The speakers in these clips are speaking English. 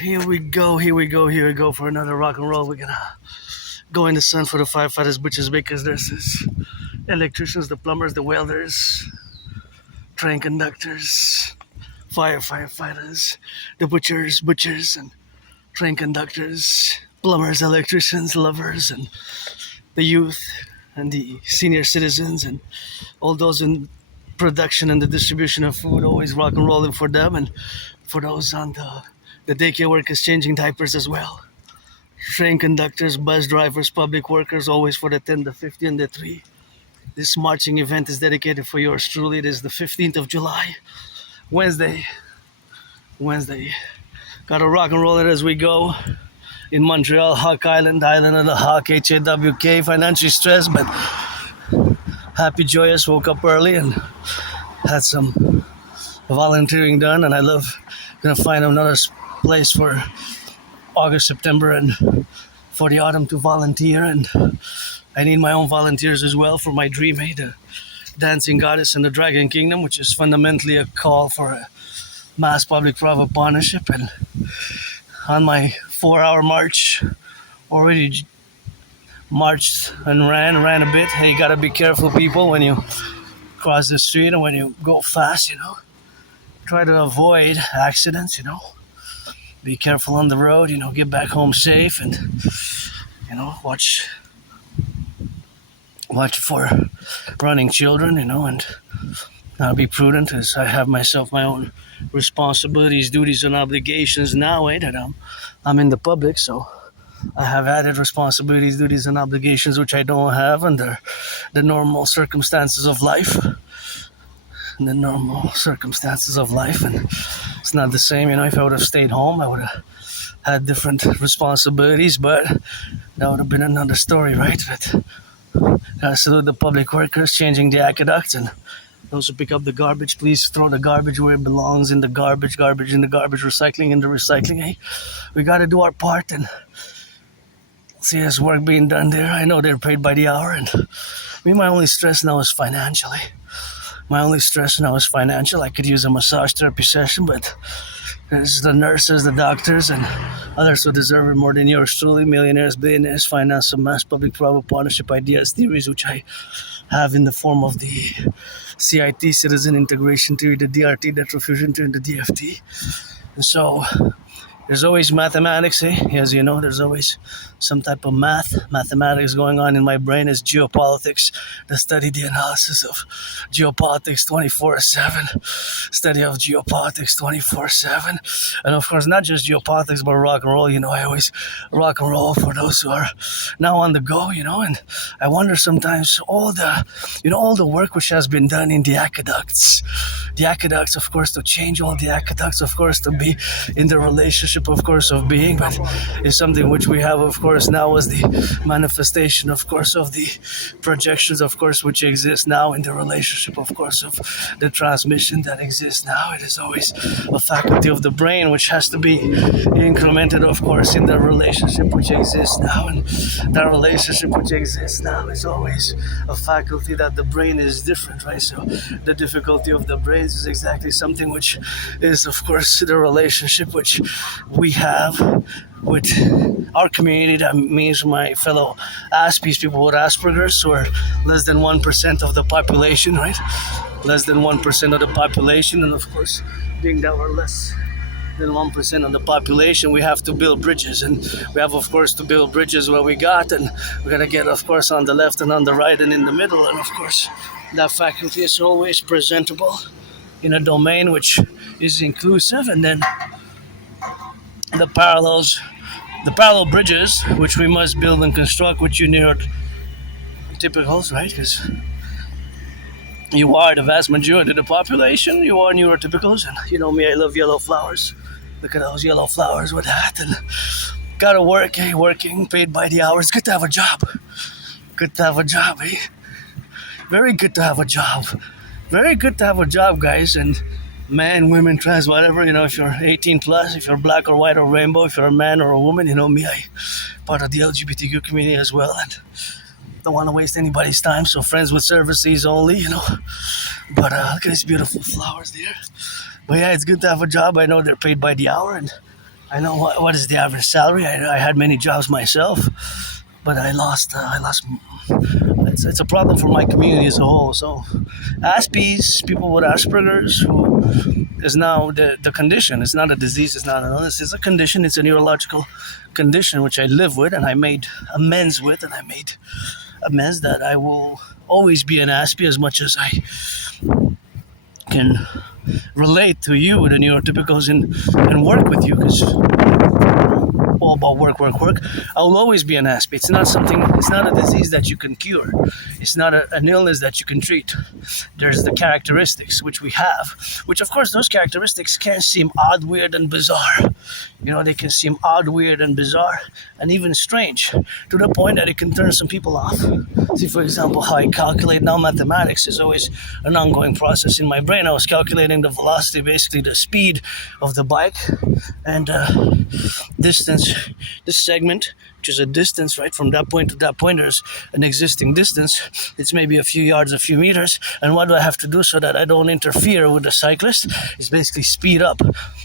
Here we go, here we go, here we go for another rock and roll. We're gonna go in the sun for the firefighters, butchers, bakers, nurses, electricians, the plumbers, the welders, train conductors, firefighters, the butchers, and train conductors, plumbers, electricians, lovers, and the youth, and the senior citizens, and all those in production and the distribution of food, always rock and rolling for them, and for those on the daycare workers changing diapers as well. Train conductors, bus drivers, public workers, always for the 10, the 50, and the 3. This marching event is dedicated for yours truly. It is the 15th of July, Wednesday. Gotta rock and roll it as we go. In Montreal, Hawk Island, island of the Hawk, H-A-W-K, financially stressed, but happy, joyous, woke up early and had some volunteering done, and I love gonna find another place for August, September, and for the autumn to volunteer. And I need my own volunteers as well for my dream, the dancing goddess and the dragon kingdom, which is fundamentally a call for a mass public-private partnership. And on my 4-hour march, already marched and ran a bit. Hey, you gotta be careful, people, when you cross the street and when you go fast, try to avoid accidents, be careful on the road, get back home safe, and watch for running children, and be prudent, as I have myself my own responsibilities, duties, and obligations now, that I'm in the public, so I have added responsibilities, duties, and obligations which I don't have under the normal circumstances of life. And it's not the same, if I would have stayed home, I would have had different responsibilities, but that would have been another story, right? But I salute the public workers changing the aqueducts, and those who pick up the garbage, please throw the garbage where it belongs, in the garbage in the garbage, recycling in the recycling. Hey, we got to do our part and see there's work being done there. I know they're paid by the hour, and my only stress now is financially. I could use a massage therapy session, but there's the nurses, the doctors, and others who deserve it more than yours truly. Millionaires, billionaires, finance some mass public-private partnership ideas, theories, which I have in the form of the CIT, citizen integration theory, the DRT, retrofusion theory, and the DFT. And so there's always mathematics, as you know, there's always some type of mathematics going on in my brain. Is geopolitics, the study, the analysis of geopolitics 24/7, study of geopolitics 24/7, and of course not just geopolitics but rock and roll. I always rock and roll for those who are now on the go, and I wonder sometimes all the work which has been done in the aqueducts, of course, to change all the aqueducts, of course, to be in the relationship, of course, of being, but is something which we have, of course, now as the manifestation, of course, of the projections, of course, which exist now in the relationship, of course, of the transmission that exists now. It is always a faculty of the brain which has to be incremented, of course, in the relationship which exists now, and that relationship which exists now is always a faculty that the brain is different, right? So the difficulty of the brains is exactly something which is, of course, the relationship which we have with our community. That means my fellow Aspies, people with Asperger's, who are less than 1% of the population, right? Less than 1% of the population, and of course, being that we're less than 1% of the population, we have to build bridges, and we have, of course, to build bridges where we got, and we're gonna get, of course, on the left and on the right and in the middle, and of course, that faculty is always presentable in a domain which is inclusive, and then the parallel bridges which we must build and construct with you neurotypicals, right? Because you are the vast majority of the population. You are neurotypicals, and you know me, I love yellow flowers. Look at those yellow flowers with that, and gotta work, working, paid by the hour. It's good to have a job. Very good to have a job. Very good to have a job, guys, and men, women, trans, whatever, if you're 18 plus, if you're black or white or rainbow, if you're a man or a woman, me, I part of the LGBTQ community as well, and don't want to waste anybody's time, so friends with services only, but look at these beautiful flowers there. But yeah, it's good to have a job. I know they're paid by the hour, and I know what is the average salary. I had many jobs myself, but I lost. It's a problem for my community as a whole. So, Aspies, people with Asperger's, who is now the condition. It's not a disease. It's not an illness. It's a condition. It's a neurological condition which I live with, and I made amends with, and I made amends that I will always be an Aspie as much as I can relate to you, the neurotypicals, and work with you, because all about work. I will always be an Aspie. It's not something. It's not a disease that you can cure. It's not an illness that you can treat. There's the characteristics which we have, which of course those characteristics can seem odd, weird, and bizarre. You know, they can seem odd, weird, and bizarre, and even strange, to the point that it can turn some people off. See, for example, how I calculate now. Mathematics is always an ongoing process in my brain. I was calculating the velocity, basically the speed of the bike, and distance. This segment, which is a distance, right, from that point to that point, there's an existing distance. It's maybe a few yards, a few meters. And what do I have to do so that I don't interfere with the cyclist? Is basically speed up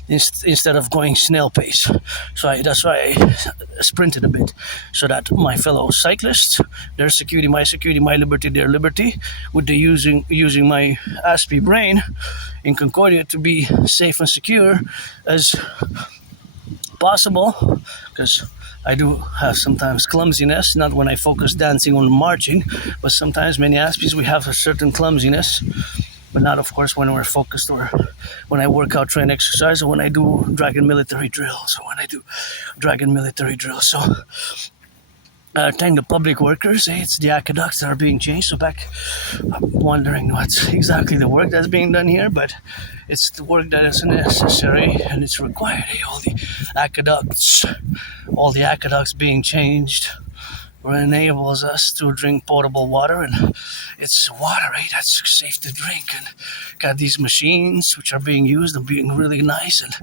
instead of going snail pace. So that's why I sprinted a bit, so that my fellow cyclists, their security, my liberty, their liberty, with the using my Aspie brain in Concordia to be safe and secure as possible, because I do have sometimes clumsiness, not when I focus dancing on marching, but sometimes many Aspies we have a certain clumsiness, but not of course when we're focused or when I work out, train, exercise, or when I do dragon military drills. So thank the public workers. It's the aqueducts that are being changed. So back, I'm wondering what's exactly the work that's being done here, but it's the work that is necessary and it's required. All the aqueducts being changed enables us to drink potable water, and it's water, right? That's safe to drink. And got these machines which are being used and being really nice, and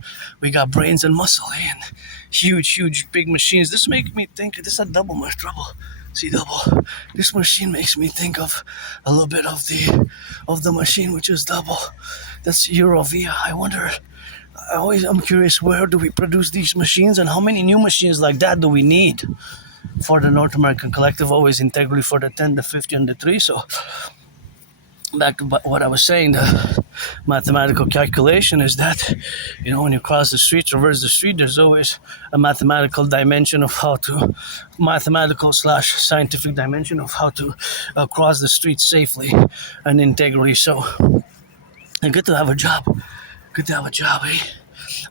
we got brains and muscle, and huge big machines. This makes me think, this is a double my trouble. See, double. This machine makes me think of a little bit of the machine which is double. That's Eurovia. I wonder. I'm curious, where do we produce these machines, and how many new machines like that do we need for the North American Collective? Always Integree for the 10, the 50, and the 3. So back to what I was saying, the mathematical calculation is that, you know, when you cross the street, traverse the street, there's always a mathematical dimension of how to, mathematical/scientific dimension of how to cross the street safely and integrally. So, and good to have a job. Eh?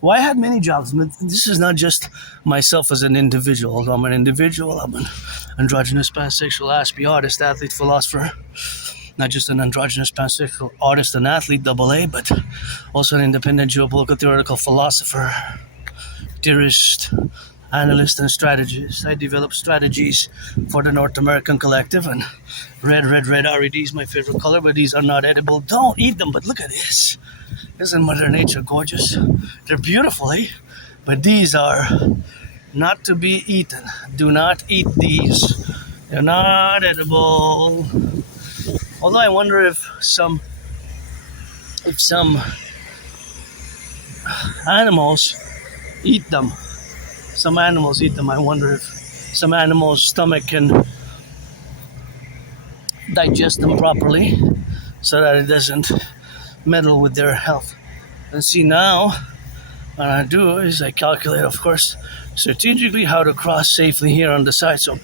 Well, I had many jobs, but this is not just myself as an individual. Although I'm an individual, I'm an androgynous, pansexual, Aspie, artist, athlete, philosopher. Not just an androgynous, pansexual artist and athlete, AA, but also an independent geopolitical theoretical philosopher, theorist, analyst, and strategist. I develop strategies for the North American Collective, and red, RED is my favorite color, but these are not edible. Don't eat them, but look at this. Isn't Mother Nature gorgeous? They're beautiful, eh? But these are not to be eaten. Do not eat these. They're not edible. Although I wonder if some animals eat them. Some animals eat them. I wonder if some animals' stomach can digest them properly so that it doesn't meddle with their health. And see, now what I do is I calculate, of course, strategically how to cross safely here on the side. So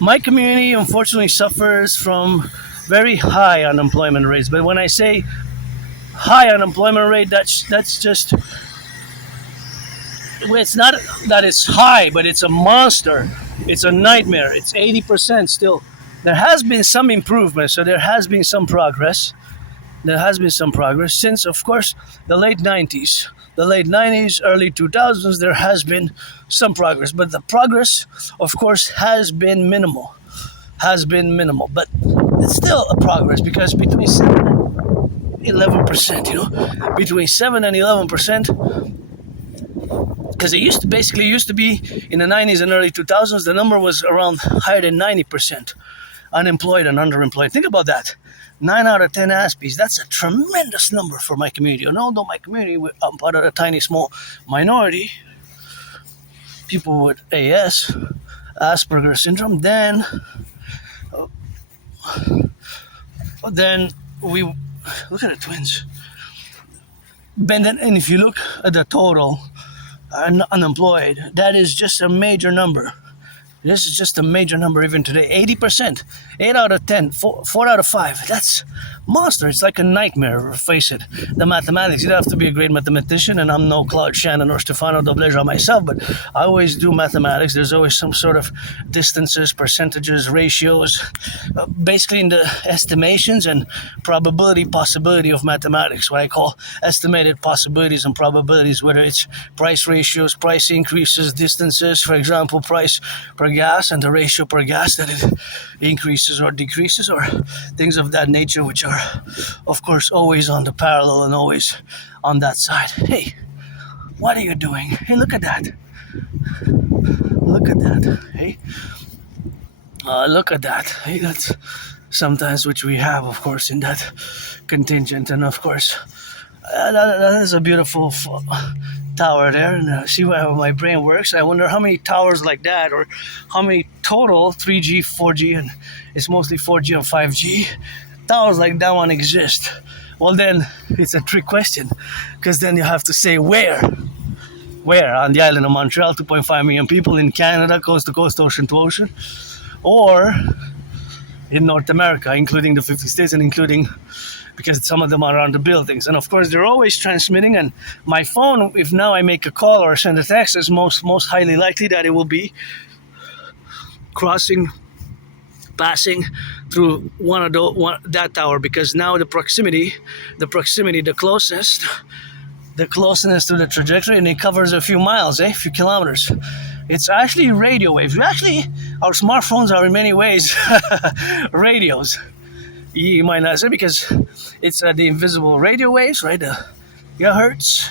my community unfortunately suffers from very high unemployment rates. But when I say high unemployment rate, that's just, it's not that it's high, but it's a monster. It's a nightmare. It's 80% still. There has been some improvement, so there has been some progress. Since, of course, the late 90s, early 2000s, there has been some progress. But the progress, of course, has been minimal. But it's still a progress, because between 7 and 11%, between 7 and 11%, because it used to be in the 90s and early 2000s, the number was around higher than 90%. unemployed and underemployed. Think about that. 9 out of 10 Aspies. That's a tremendous number for my community. And although my community, I'm part of a tiny, small minority, people with AS, Asperger's syndrome, then we look at the twins. And if you look at the total unemployed, that is just a major number. This is just a major number even today. 80%, 8 out of 10, 4 out of 5. That's monster. It's like a nightmare, face it. The mathematics, you'd have to be a great mathematician, and I'm no Claude Shannon or Stefano Dobleja myself, but I always do mathematics. There's always some sort of distances, percentages, ratios, basically in the estimations and possibility of mathematics, what I call estimated possibilities and probabilities, whether it's price ratios, price increases, distances, for example, price per gas and the ratio per gas that it increases or decreases, or things of that nature, which are of course always on the parallel and always on that side. Hey, what are you doing? Hey, look at that. Look at that. Hey, look at that. Hey, that's sometimes which we have, of course, in that contingent. And of course that is a beautiful tower there, and see how my brain works. I wonder how many towers like that, or how many total 3G, 4G, and it's mostly 4G and 5G towers like that one exist. Well, then it's a trick question, because then you have to say where on the island of Montreal, 2.5 million people, in Canada, coast to coast, ocean to ocean, or in North America, including the 50 states and including, because some of them are on the buildings. And of course, they're always transmitting. And my phone, if now I make a call or send a text, is most highly likely that it will be passing through that tower, because now the closeness to the trajectory, and it covers a few miles, a few kilometers. It's actually radio waves. Our smartphones are in many ways radios. You might not say, because it's the invisible radio waves, right? The gigahertz.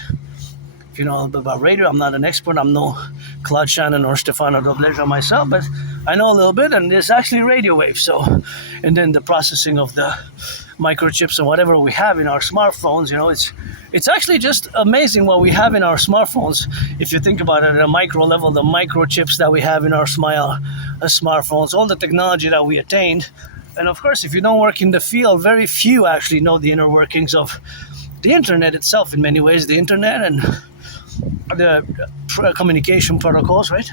If you know a little bit about radio, I'm not an expert. I'm no Claude Shannon or Stefano Dobleja myself, but I know a little bit, and it's actually radio waves. So, and then the processing of the microchips and whatever we have in our smartphones, it's actually just amazing what we have in our smartphones. If you think about it at a micro level, the microchips that we have in our smartphones, all the technology that we attained. And of course, if you don't work in the field, very few actually know the inner workings of the internet itself in many ways. The internet and the communication protocols, right?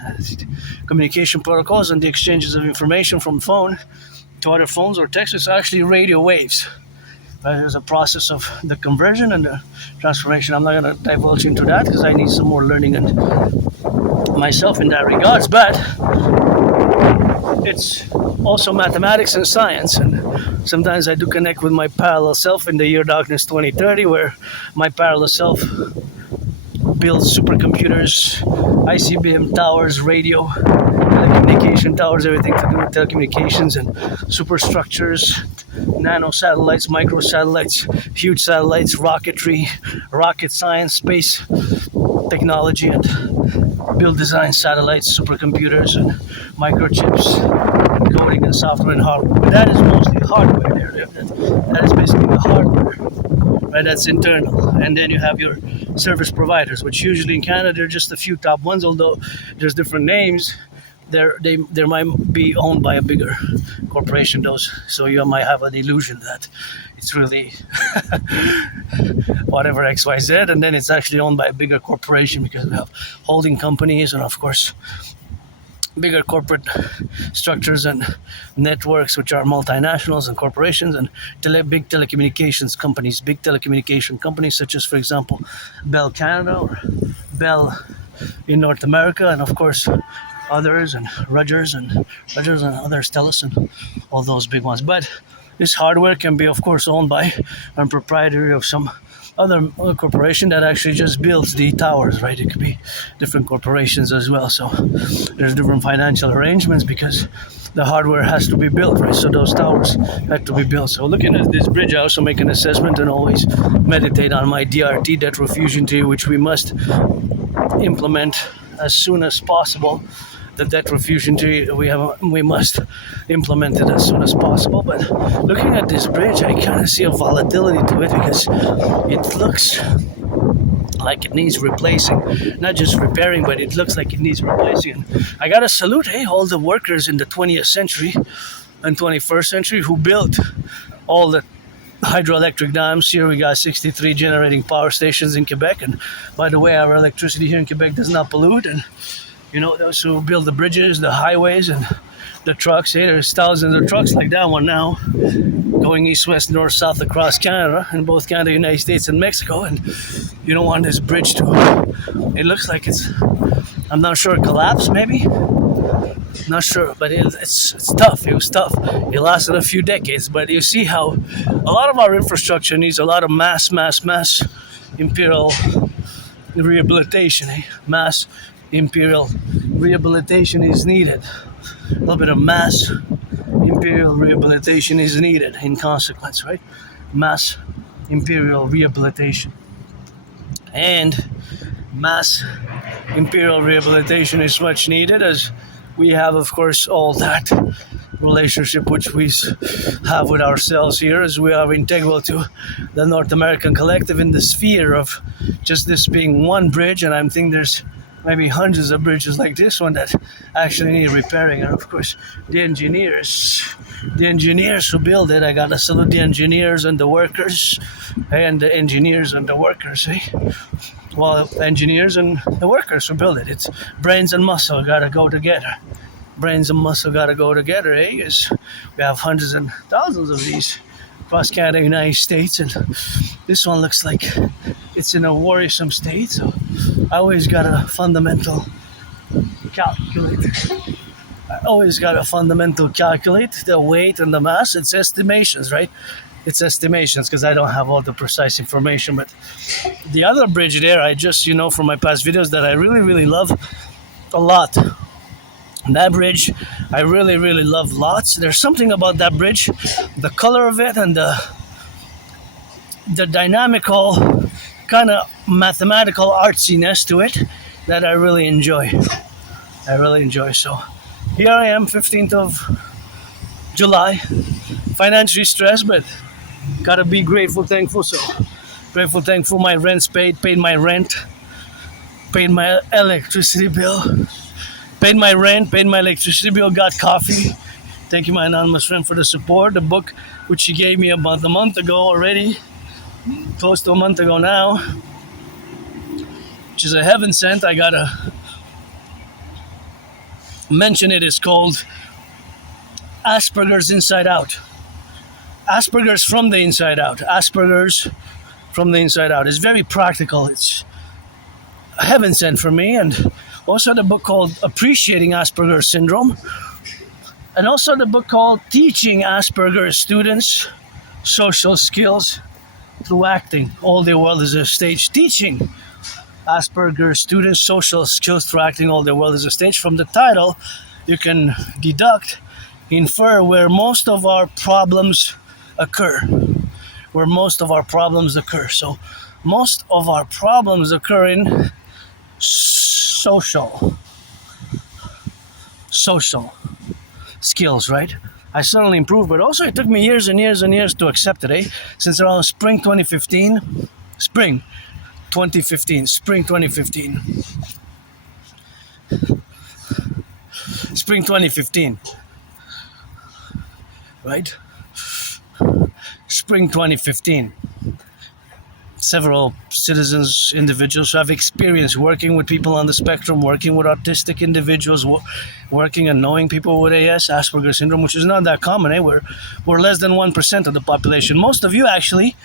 Communication protocols and the exchanges of information from phone to other phones or text is actually radio waves. There's a process of the conversion and the transformation. I'm not going to divulge into that because I need some more learning and myself in that regards, but it's also mathematics and science, and sometimes I do connect with my parallel self in the year darkness 2030, where my parallel self builds supercomputers, ICBM towers, radio, telecommunication towers, everything to do with telecommunications and superstructures, nano satellites, micro satellites, huge satellites, rocketry, rocket science, space technology, and build design satellites, supercomputers, and microchips, coding and software and hardware. But that is mostly hardware there. That is basically the hardware, right? That's internal. And then you have your service providers, which usually in Canada they're just a few top ones, although there's different names. They might be owned by a bigger corporation, those. So you might have an illusion that it's really whatever XYZ, and then it's actually owned by a bigger corporation, because we have holding companies and of course bigger corporate structures and networks, which are multinationals and corporations, and big telecommunication companies such as, for example, Bell Canada or Bell in North America, and of course others, and Rogers and others, TELUS, and all those big ones. But this hardware can be, of course, owned by and proprietary of some other corporation that actually just builds the towers, right? It could be different corporations as well. So there's different financial arrangements because the hardware has to be built, right? So those towers have to be built. So looking at this bridge, I also make an assessment and always meditate on my DRT, debt refusion theory, which we must implement as soon as possible. the debt refusion tree, we must implement it as soon as possible. But looking at this bridge, I kind of see a volatility to it because it looks like it needs replacing, not just repairing, but it looks like it needs replacing. And I gotta salute, hey, all the workers in the 20th century and 21st century who built all the hydroelectric dams. Here we got 63 generating power stations in Quebec, and by the way, our electricity here in Quebec does not pollute. And those who build the bridges, the highways, and the trucks, hey, there's thousands of trucks like that one now going east, west, north, south across Canada, in both Canada, United States, and Mexico. And you don't want this bridge to, it looks like I'm not sure, collapse maybe? Not sure, but it's tough. It was tough. It lasted a few decades, but you see how a lot of our infrastructure needs a lot of mass imperial rehabilitation. Mass imperial rehabilitation is needed. A little bit of mass imperial rehabilitation is needed in consequence, right? Mass imperial rehabilitation. And mass imperial rehabilitation is much needed, as we have, of course, all that relationship which we have with ourselves here, as we are integral to the North American Collective in the sphere of just this being one bridge. And I'm thinking there's maybe hundreds of bridges like this one that actually need repairing. And of course, the engineers who build it, I gotta salute the engineers and the workers, and the engineers and the workers, eh? Well, engineers and the workers who build it. It's brains and muscle gotta go together. Brains and muscle gotta go together, eh? Because we have hundreds and thousands of these across Canada, United States, and this one looks like it's in a worrisome state. So I always gotta fundamental calculate. The weight and the mass. It's estimations, right? It's estimations because I don't have all the precise information. But the other bridge there, I just, from my past videos, that I really, really love a lot. That bridge, I really, really love lots. There's something about that bridge, the color of it, and the dynamical, kind of mathematical artsiness to it that I really enjoy. So here I am, 15th of July, financially stressed, but gotta be grateful, thankful. So grateful, thankful, my rent's paid my rent, paid my electricity bill, paid my rent, paid my electricity bill, got coffee. Thank you, my anonymous friend, for the support. The book, which she gave me about a month ago already, close to a month ago now, which is a heaven sent. I gotta mention it. It's called Asperger's Inside Out. Asperger's from the inside out. Asperger's from the inside out. It's very practical. It's heaven sent for me. And also the book called Appreciating Asperger's Syndrome. And also the book called Teaching Asperger's Students Social Skills Through Acting. All their world is a stage. Teaching Asperger's Students Social Skills Through Acting. All their world is a stage. From the title, you can infer where most of our problems occur. So most of our problems occur in social skills, right? I suddenly improved, but also it took me years and years and years to accept it, since around spring 2015, right? Spring 2015. Several citizens, individuals who have experience working with people on the spectrum, working with autistic individuals, working and knowing people with Asperger's syndrome, which is not that common. We're less than 1% of the population. Most of you actually,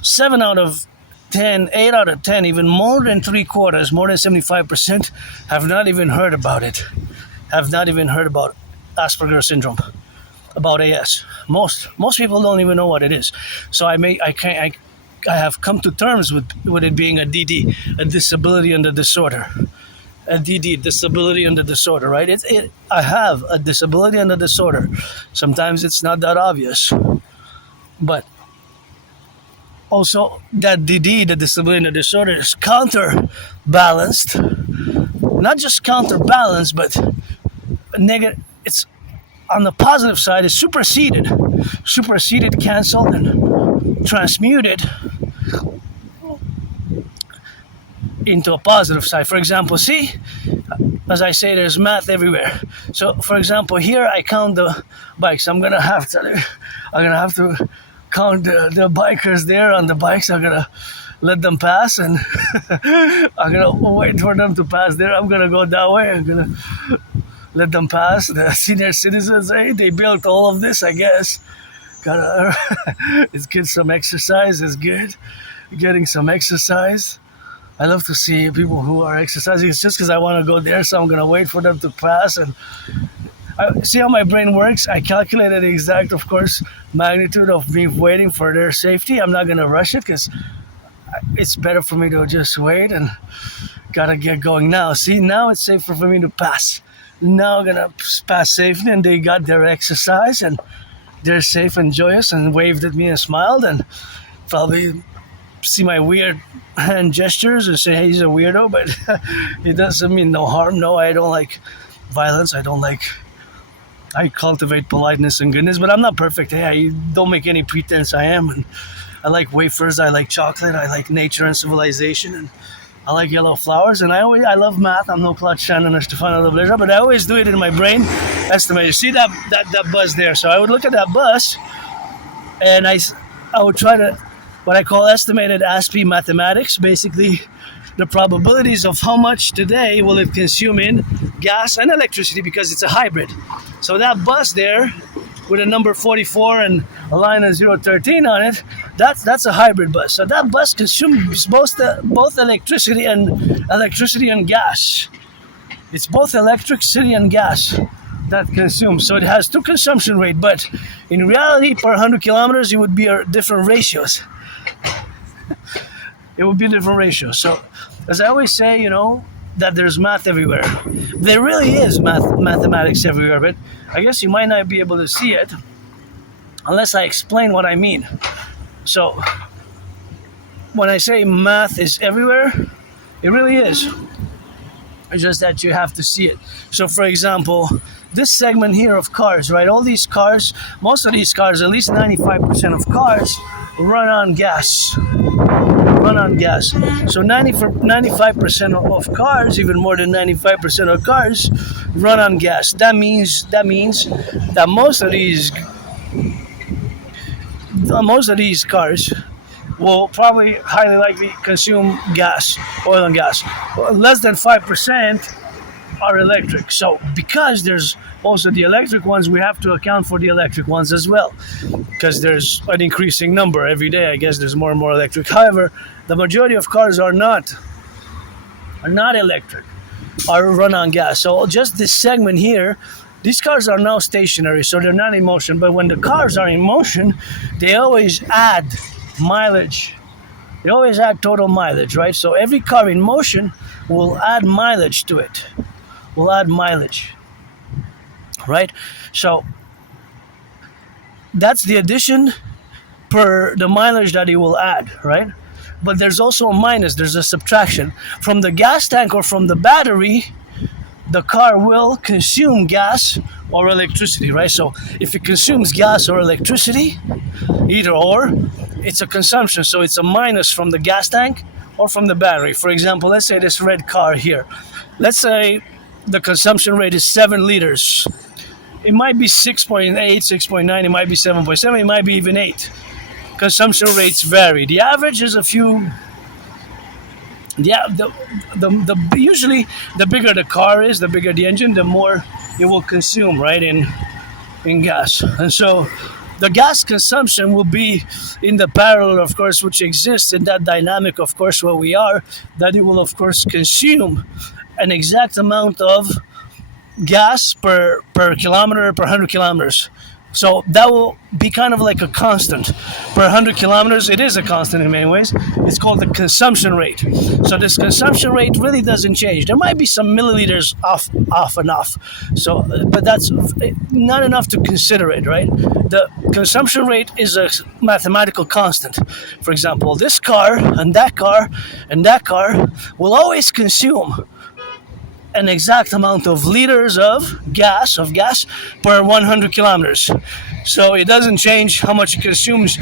7 out of 10, 8 out of 10, even more than 3/4, more than 75%, have not even heard about it. Have not even heard about Asperger's syndrome, about AS. Most people don't even know what it is. So I have come to terms with it being a DD, a disability and a disorder. A DD, disability and a disorder, right? I have a disability and a disorder. Sometimes it's not that obvious. But also that DD, the disability and the disorder, is counterbalanced. Not just counterbalanced, but negative. It's on the positive side is superseded, canceled, and transmuted into a positive side. For example, see, as I say, there's math everywhere. So, for example, here I count the bikes. I'm gonna have to count the bikers there on the bikes. I'm gonna let them pass, and I'm gonna wait for them to pass there. I'm gonna go that way. I'm gonna let them pass. The senior citizens, hey, they built all of this, I guess. Gotta, it's good. Some exercise is good. Getting some exercise. I love to see people who are exercising. It's just because I want to go there, so I'm gonna wait for them to pass. And I see how my brain works. I calculated the exact, of course, magnitude of me waiting for their safety. I'm not gonna rush it because it's better for me to just wait and gotta get going now. See, now it's safer for me to pass. Now I'm gonna pass safely, and they got their exercise, and they're safe and joyous, and waved at me and smiled, and probably see my weird hand gestures and say, hey, he's a weirdo, but it doesn't mean no harm. No, I don't like violence. I cultivate politeness and goodness, but I'm not perfect. Hey, I don't make any pretense I am. And I like wafers, I like chocolate, I like nature and civilization, and I like yellow flowers, and I love math. I'm no Claude Shannon or Stefano Dobleja, but I always do it in my brain. Estimate. You see that bus there? So I would look at that bus, and I would try to, what I call estimated Aspie mathematics, basically the probabilities of how much today will it consume in gas and electricity, because it's a hybrid. So that bus there with a number 44 and a line of 013 on it, that's a hybrid bus. So that bus consumes both electricity and gas. It's both electricity and gas that consumes. So it has two consumption rate, but in reality, per 100 kilometers, it would be different ratios. It would be different ratios. So, as I always say, that there's math everywhere. There really is mathematics everywhere, but I guess you might not be able to see it unless I explain what I mean. So, when I say math is everywhere, it really is. It's just that you have to see it. So, for example, this segment here of cars, right? All these cars, most of these cars, at least 95% of cars, run on gas. So 95% of cars, even more than 95% of cars, run on gas. That means that most of these cars will probably highly likely consume oil and gas. Less than 5% are electric. So because there's also the electric ones, we have to account for the electric ones as well, because there's an increasing number every day. I guess there's more and more electric. However, the majority of cars are not electric, are run on gas. So just this segment here, these cars are now stationary, so they're not in motion. But when the cars are in motion, they always add mileage. They always add total mileage, right? So every car in motion will add mileage to it. Right? So that's the addition per the mileage that it will add, right? But there's also a minus, there's a subtraction. From the gas tank or from the battery, the car will consume gas or electricity, right? So if it consumes gas or electricity, either or, it's a consumption. So it's a minus from the gas tank or from the battery. For example, let's say this red car here. Let's say the consumption rate is 7 liters. It might be 6.8, 6.9, it might be 7.7, it might be even 8. Consumption rates vary. The average is a few. Yeah, usually the bigger the car is, the bigger the engine, the more it will consume, right, in gas. And so the gas consumption will be in the parallel, of course, which exists in that dynamic, of course, where we are, that it will, of course, consume an exact amount of gas per kilometer, per 100 kilometers. So that will be kind of like a constant. Per 100 kilometers, it is a constant in many ways. It's called the consumption rate. So this consumption rate really doesn't change. There might be some milliliters off and off. So, but that's not enough to consider it, right? The consumption rate is a mathematical constant. For example, this car and that car and that car will always consume an exact amount of liters of gas per 100 kilometers. So it doesn't change how much it consumes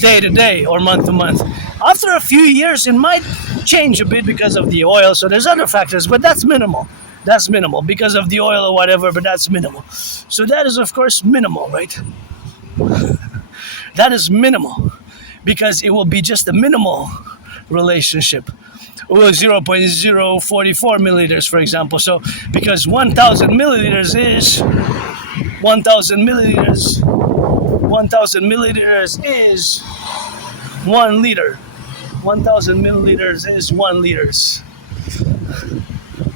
day to day or month to month. After a few years, it might change a bit because of the oil. So there's other factors, but that's minimal. That's minimal because of the oil or whatever, but that's minimal. So that is, of course, minimal, right? That is minimal because it will be just a minimal relationship. Or 0.044 milliliters, for example. So because 1,000 milliliters is 1,000 milliliters. 1,000 milliliters is 1 liter. 1,000 milliliters is 1 liters.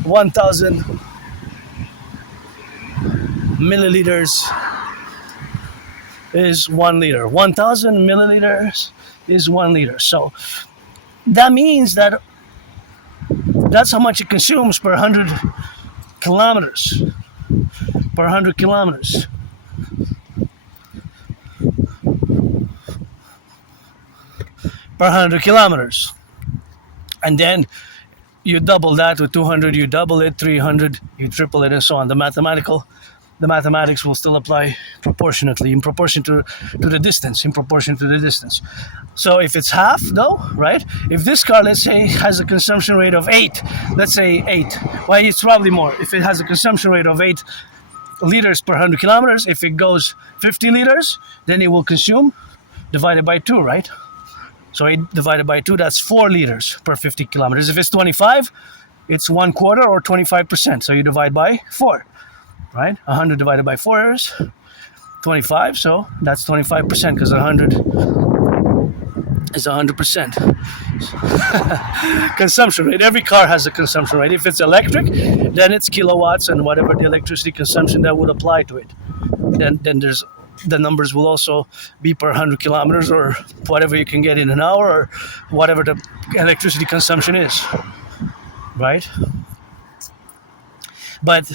1,000 milliliters is 1 liter. 1,000 milliliters is 1 liter. So that means that that's how much it consumes per 100 kilometers. Per 100 kilometers. Per 100 kilometers. And then you double that with 200, you double it, 300, you triple it, and so on. The mathematics will still apply proportionately, in proportion to the distance, So if it's half, though, right? If this car, let's say, has a consumption rate of 8, let's say 8, well, it's probably more. If it has a consumption rate of 8 liters per 100 kilometers, if it goes 50 liters, then it will consume divided by 2, right? So 8 divided by 2, that's 4 liters per 50 kilometers. If it's 25, it's 1/4 or 25%. So you divide by 4, right? 100 divided by 4 is 25. So that's 25% because 100 is 100%. Consumption rate. Every car has a consumption rate. If it's electric, then it's kilowatts and whatever the electricity consumption that would apply to it. Then there's the numbers will also be per 100 kilometers or whatever you can get in an hour or whatever the electricity consumption is, right? But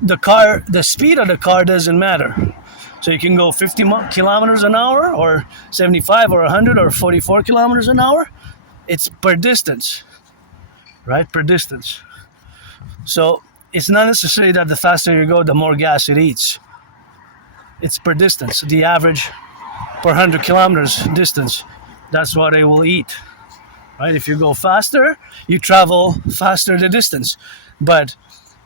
the speed of the car doesn't matter. So you can go 50 kilometers an hour or 75 or 100 or 44 kilometers an hour. It's per distance, right? Per distance. So it's not necessary that the faster you go, the more gas it eats. It's per distance. The average per 100 kilometers distance, that's what it will eat, right? If you go faster, you travel faster the distance. But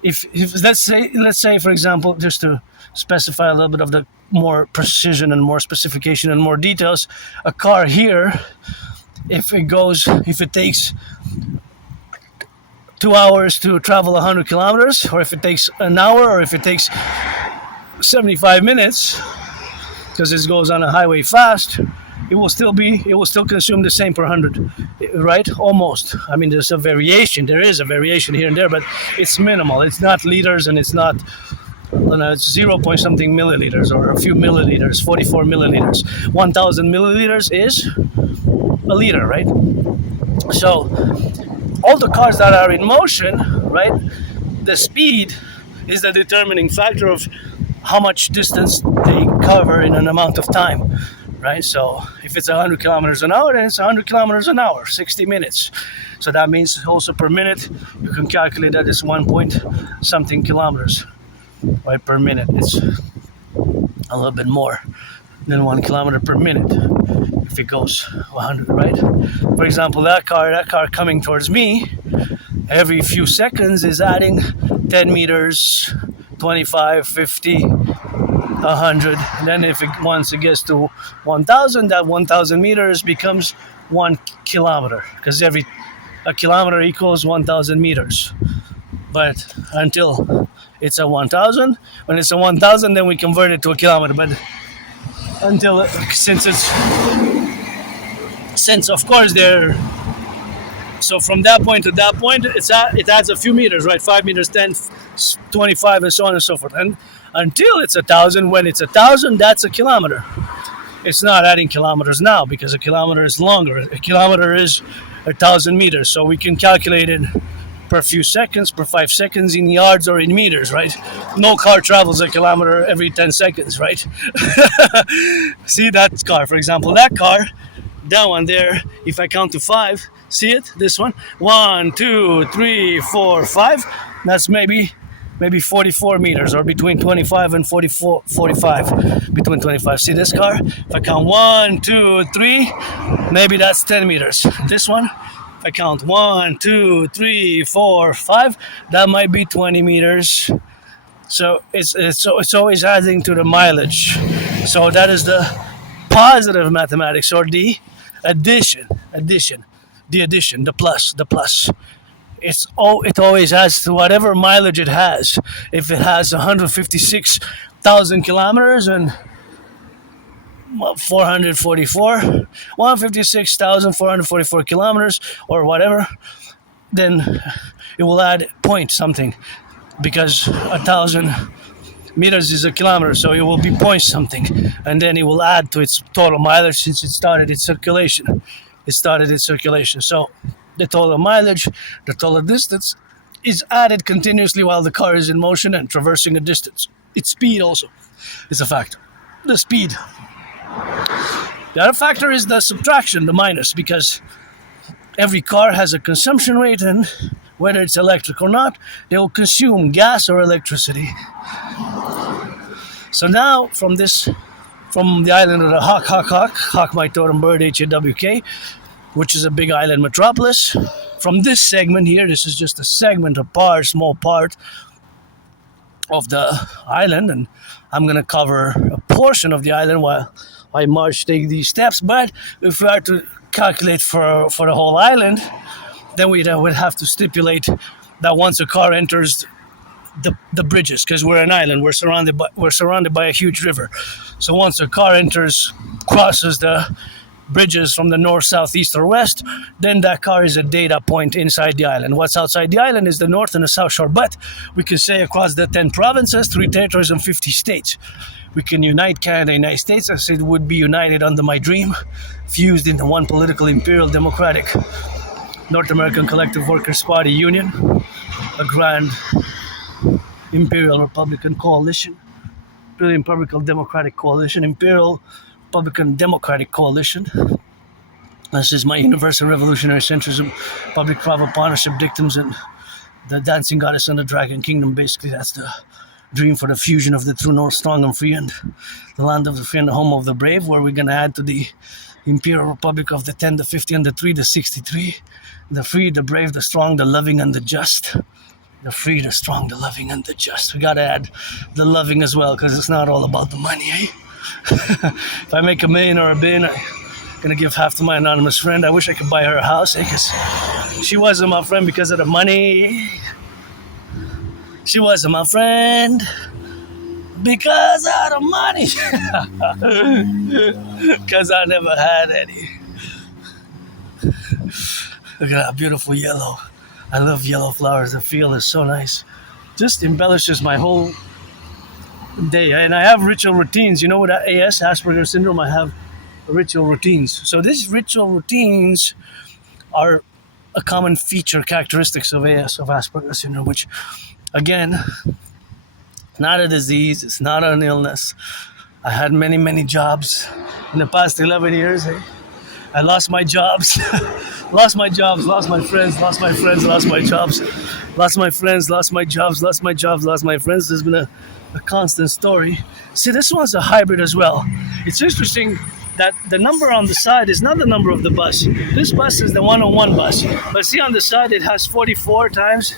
if let's say for example, just to specify a little bit of the more precision and more specification and more details, a car here, if it takes 2 hours to travel 100 kilometers, or if it takes an hour, or if it takes 75 minutes, because it goes on a highway fast, it will still consume the same per 100, right? Almost. I mean, there's a variation. There is a variation here and there, but it's minimal. It's not liters, and it's not, it's 0 point something milliliters or a few milliliters, 44 milliliters. 1,000 milliliters is a liter, right? So all the cars that are in motion, right, the speed is the determining factor of how much distance they cover in an amount of time, right? So if it's 100 kilometers an hour, then it's 100 kilometers an hour, 60 minutes. So that means also per minute, you can calculate that it's 1 point something kilometers, right, per minute. It's a little bit more than 1 kilometer per minute if it goes 100, right? For example, that car coming towards me, every few seconds is adding 10 meters, 25, 50, 100. And then once it gets to 1,000, that 1,000 meters becomes 1 kilometer, because a kilometer equals 1,000 meters. But until it's a 1,000, when it's a 1,000, then we convert it to a kilometer. But since of course so from that point to that point, it adds a few meters, right? 5 meters, 10, 25, and so on and so forth. And until it's 1,000, when it's 1,000, that's a kilometer. It's not adding kilometers now because a kilometer is longer. A kilometer is 1,000 meters. So we can calculate it per few seconds, per 5 seconds in yards or in meters, right? No car travels a kilometer every 10 seconds, right? See that car, for example, that one there, if I count to 5, see it? This one? 1, 2, 3, 4, 5. That's maybe 44 meters, or between 25 and 45, between 25. See this car? If I count 1, 2, 3, maybe that's 10 meters. This one, if I count 1, 2, 3, 4, 5, that might be 20 meters. So it's always adding to the mileage. So that is the positive mathematics, or the addition, the plus. It always adds to whatever mileage it has. If it has 156,000 kilometers and 156,444 kilometers or whatever, then it will add point something, because 1,000 meters is a kilometer, so it will be point something, and then it will add to its total mileage since it started its circulation. So the total mileage, the total distance, is added continuously while the car is in motion and traversing a distance. Its speed also is a factor. The speed. The other factor is the subtraction, the minus, because every car has a consumption rate, and whether it's electric or not, they will consume gas or electricity. So now, from the island of the Hawk, my totem bird, H-A-W-K, which is a big island metropolis. From this segment here, this is just a segment, small part of the island, and I'm going to cover a portion of the island while I take these steps. But if we are to calculate for the whole island, then we would have to stipulate that once a car enters the bridges, because we're an island, we're surrounded by a huge river. So once a car crosses the bridges from the north, south, east, or west, then that car is a data point inside the island. What's outside the island is the north and the south shore, but we can say across the 10 provinces, 3 territories, and 50 states. We can unite Canada and the United States as it would be united under my dream, fused into one political, imperial, democratic North American Collective Workers' Party Union, a grand imperial Republican coalition, Imperial Republican Democratic Coalition, Imperial Republican Democratic Coalition. This is my Universal Revolutionary Centrism, Public Private Partnership Dictums, and the Dancing Goddess and the Dragon Kingdom. Basically, that's the dream for the fusion of the true North, strong and free, and the land of the free and the home of the brave, where we're going to add to the Imperial Republic of the 10, the 50, and the 3, the 63. The free, the brave, the strong, the loving, and the just. The free, the strong, the loving, and the just. We got to add the loving as well, because it's not all about the money, eh? If I make $1 million or $1 billion, I'm going to give half to my anonymous friend. I wish I could buy her a house, because she wasn't my friend because of the money. She wasn't my friend because of the money. Because I never had any. Look at that beautiful yellow. I love yellow flowers. The feel is so nice. Just embellishes my whole day. And I have ritual routines. You know, with AS, Asperger's syndrome, I have ritual routines. So these ritual routines are a common feature, characteristics of AS, of Asperger's syndrome, which, again, not a disease. It's not an illness. I had many, many jobs in the past 11 years. I lost my jobs, lost my friends, lost my jobs, lost my friends, lost my jobs, lost my jobs, lost my friends. There's been a constant story. See, this one's a hybrid as well. It's interesting that the number on the side is not the number of the bus. This bus is the 101 bus. But see, on the side it has 44 times,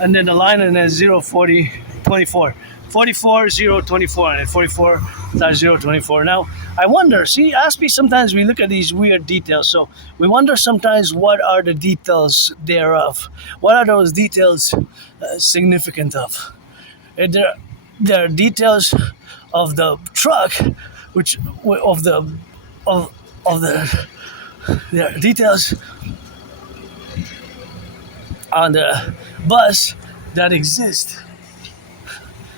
and then the line and then 04024. 44 024 and 44 024. Now, I wonder, see, Aspie, sometimes we look at these weird details. So we wonder sometimes, what are the details thereof? What are those details significant of? And there are details of the truck, which of the there are details on the bus that exist.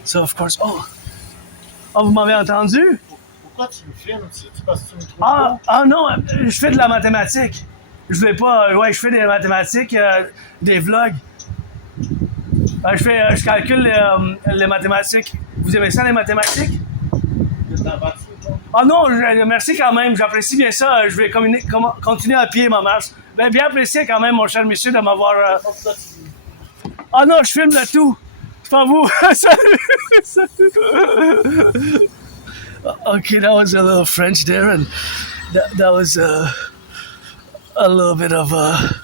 So, of course, vous m'avez entendu? Pourquoi tu me filmes? C'est parce que tu me trouves Ah non, je fais de la mathématique. Je fais des mathématiques, des vlogs. Je calcule les mathématiques. Vous aimez ça, les mathématiques? Ah non, merci quand même, j'apprécie bien ça. Je vais continuer à pied ma marche. Bien apprécié quand même, mon cher monsieur, de m'avoir... Ah non, je filme là tout. C'est pas vous. Okay, that was a little French there, and that was a little bit of a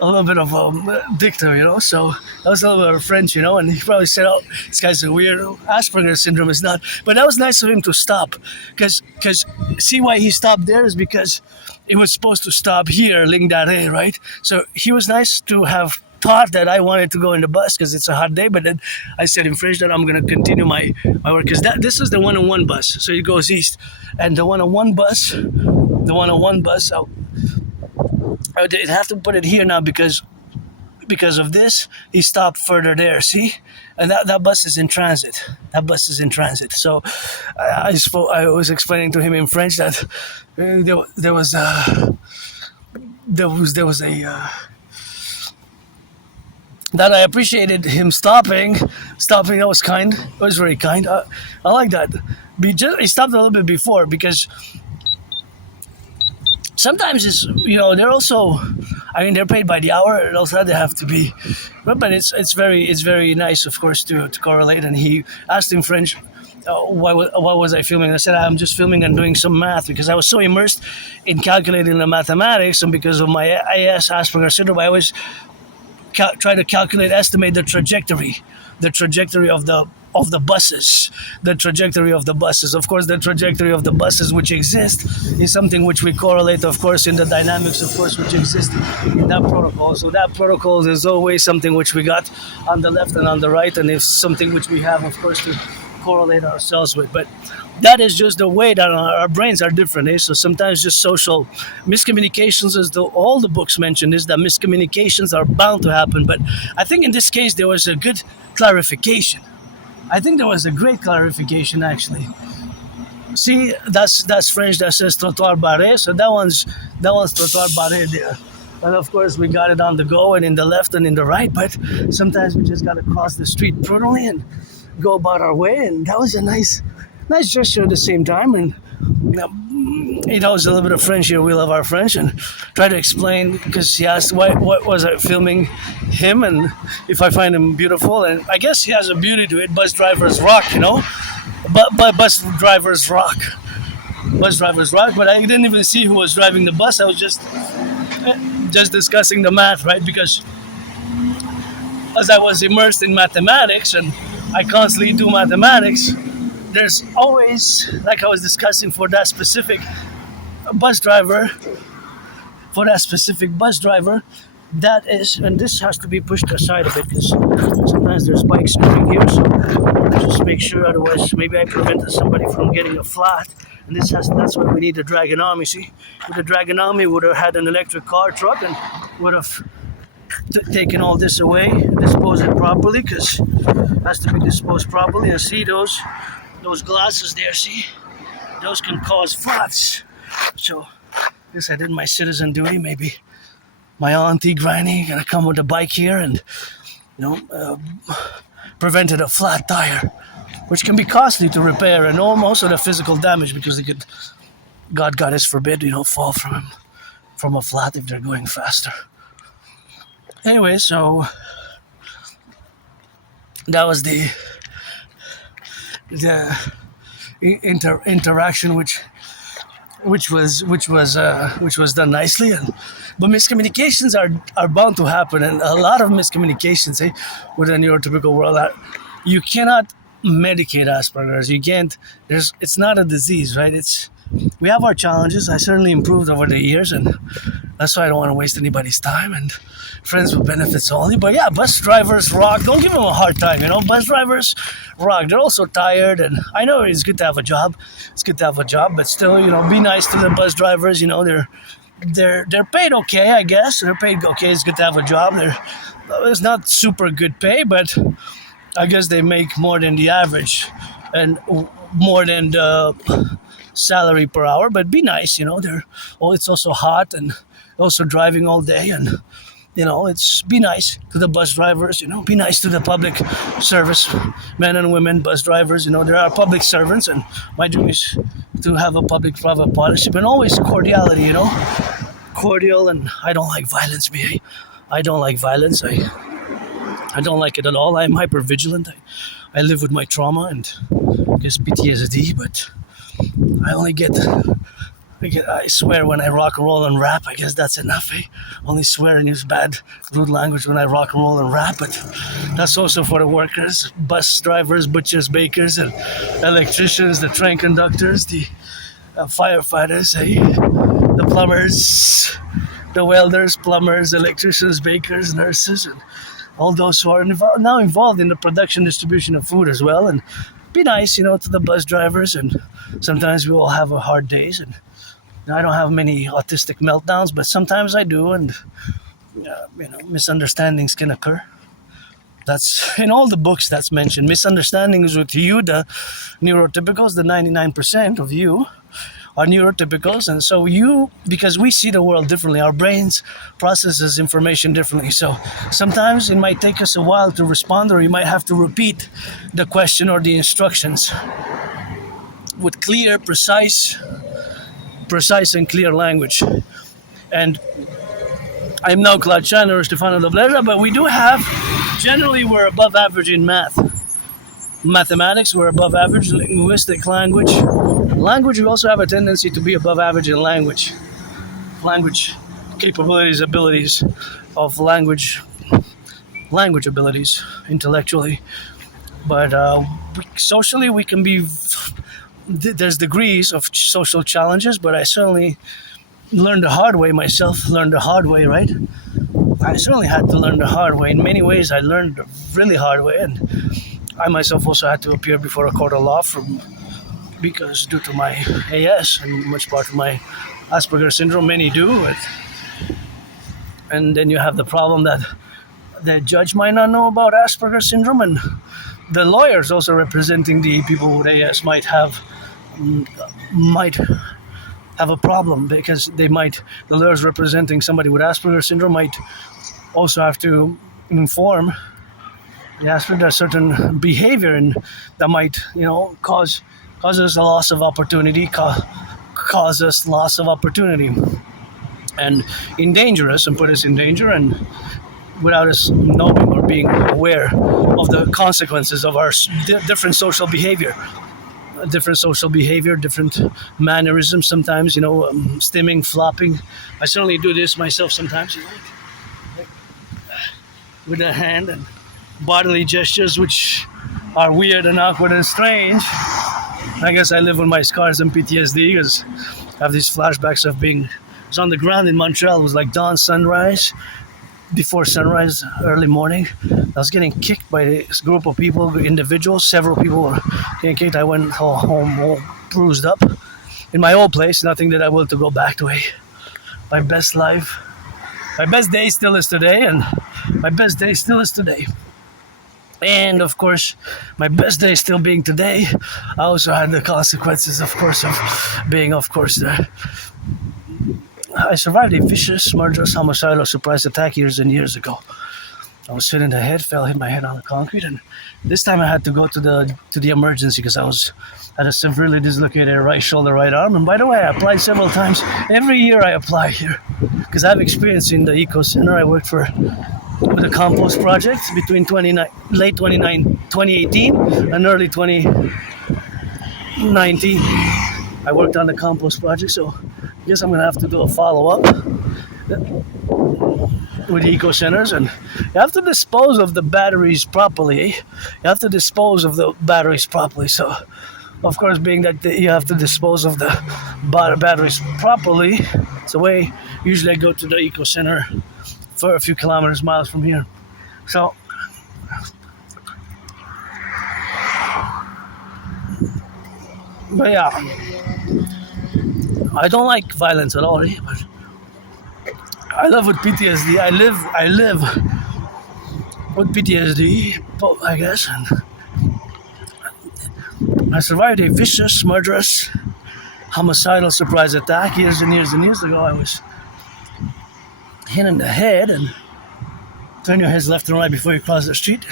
little bit of a dictator, you know. So that was a little bit of French, you know. And he probably said, "Oh, this guy's a weird Asperger's syndrome." Is not, but that was nice of him to stop, because see why he stopped there is because it was supposed to stop here, ligne d'arrêt, right? So he was nice to have thought that I wanted to go in the bus because it's a hot day, but then I said in French that I'm going to continue my work because this is the 101 bus, so it goes east, and the 101 bus, I would have to put it here now because of this, he stopped further there. See, and that bus is in transit. So I was explaining to him in French that there was a that I appreciated him stopping. That was kind. It was very kind. I like that. He stopped a little bit before because sometimes it's, you know, they're also, I mean, they're paid by the hour, and also they have to be, but it's very nice, of course, to correlate. And he asked in French, why was I filming? I said, I'm just filming and doing some math because I was so immersed in calculating the mathematics, and because of my AS Asperger's syndrome, I always try to estimate the trajectory of the buses. Of course, the trajectory of the buses which exist is something which we correlate, of course, in the dynamics, of course, which exist in that protocol. So that protocol is always something which we got on the left and on the right, and it's something which we have, of course, to correlate ourselves with. But that is just the way that our brains are different. So sometimes just social miscommunications, as all the books mention, is that miscommunications are bound to happen. But I think in this case there was a good clarification. I think there was a great clarification, actually. See, that's French. That says trottoir barré. So that one's trottoir barré there. And of course, we got it on the go and in the left and in the right. But sometimes we just got to cross the street brutally and go about our way. And that was a nice gesture at the same time. And you know, it's a little bit of French here. We love our French, and try to explain, because he asked what was I filming him and if I find him beautiful. And I guess he has a beauty to it. Bus drivers rock, you know. But bus drivers rock. But I didn't even see who was driving the bus. I was just discussing the math, right? Because as I was immersed in mathematics and I constantly do mathematics, there's always, like I was discussing, for that specific bus driver, that is, and this has to be pushed aside a bit because sometimes there's bikes coming here, so just make sure, otherwise maybe I prevented somebody from getting a flat. And that's why we need the Dragon, you see. With the Dragon, we would have had an electric truck and would have taken all this away, dispose it properly, because it has to be disposed properly. And see those glasses there, see? Those can cause flats. So I guess I did my citizen duty. Maybe my auntie Granny gonna come with a bike here and, you know, prevented a flat tire, which can be costly to repair, and also the physical damage, because they could, God forbid, you know, fall from a flat if they're going faster. Anyway, so that was the interaction, which was done nicely. But miscommunications are bound to happen, and a lot of miscommunications, with the neurotypical world. You cannot medicate Asperger's. You can't. It's not a disease, right? We have our challenges. I certainly improved over the years, and that's why I don't want to waste anybody's time. And friends with benefits only. But yeah, bus drivers rock. Don't give them a hard time, you know. Bus drivers rock. They're also tired, and I know it's good to have a job. But still, you know, be nice to the bus drivers. You know, they're paid okay, I guess. They're paid okay. It's good to have a job. It's not super good pay, but I guess they make more than the average and more than the salary per hour. But be nice, you know. It's also hot and also driving all day, and you know, be nice to the bus drivers. You know, be nice to the public service men and women bus drivers. You know, there are public servants, and my dream is to have a public-private partnership, and always cordiality. You know, cordial, and I don't like violence. I don't like violence. I don't like it at all. I'm hyper vigilant. I live with my trauma and I guess PTSD, but I only I swear when I rock and roll and rap. I guess that's enough. Only swear and use bad, rude language when I rock and roll and rap. But that's also for the workers, bus drivers, butchers, bakers, and electricians, the train conductors, the firefighters, the plumbers, the welders, plumbers, electricians, bakers, nurses, and all those who are now involved in the production, distribution of food as well. And be nice, to the bus drivers. And sometimes we all have our hard days, and I don't have many autistic meltdowns, but sometimes I do, and misunderstandings can occur. That's in all the books that's mentioned. Misunderstandings with you, the neurotypicals, the 99% of you are neurotypicals, and so because we see the world differently, our brains processes information differently. So sometimes it might take us a while to respond, or you might have to repeat the question or the instructions with clear, precise and clear language. And I'm now Claude Chan or Stefano Doblera, but we do have, generally we're above average in mathematics, we're above average. Linguistic language, we also have a tendency to be above average in language capabilities, abilities of language abilities intellectually. But socially we can be, there's degrees of social challenges, but I certainly learned the hard way myself, right? I certainly had to learn the hard way. In many ways I learned the really hard way, and I myself also had to appear before a court of law because due to my AS and much part of my Asperger syndrome, many do. And then you have the problem that the judge might not know about Asperger syndrome, and the lawyers also representing the people with AS might have a problem, because the lawyers representing somebody with Asperger syndrome might also have to inform the Asperger certain behavior, and that might cause us a loss of opportunity, cause us loss of opportunity, and endanger us and put us in danger, and without us knowing or being aware of the consequences of our different social behavior, different mannerisms. Sometimes, stimming, flopping. I certainly do this myself sometimes, like with the hand, and bodily gestures which are weird and awkward and strange. I guess I live with my scars and PTSD, because I have these flashbacks of I was on the ground in Montreal. It was like dawn, sunrise, before sunrise, early morning. I was getting kicked by this group of people, individuals. Several people were getting kicked. I went home all bruised up in my old place. Nothing that I will to go back to. My best life, my best day still is today, and my best day still is today. And of course, my best day still being today, I also had the consequences, of course, of being, I survived a vicious, murderous, homicidal surprise attack years and years ago. I was hit in the head, hit my head on the concrete, and this time I had to go to the emergency because I had a severely dislocated right shoulder, right arm. And by the way, I applied several times. Every year I apply here because I have experience in the Eco Center. I worked with a compost project between late 2018 and early 2019. I worked on the compost project, so I guess I'm going to have to do a follow-up with eco centers, and you have to dispose of the batteries properly. So, of course, being that you have to dispose of the batteries properly, it's the way usually I go to the eco center for a few miles from here. So, but yeah, I don't like violence at all, but I live with PTSD. I live with PTSD, I guess, and I survived a vicious, murderous, homicidal surprise attack years and years and years ago. I was hit in the head, and turn your heads left and right before you cross the street.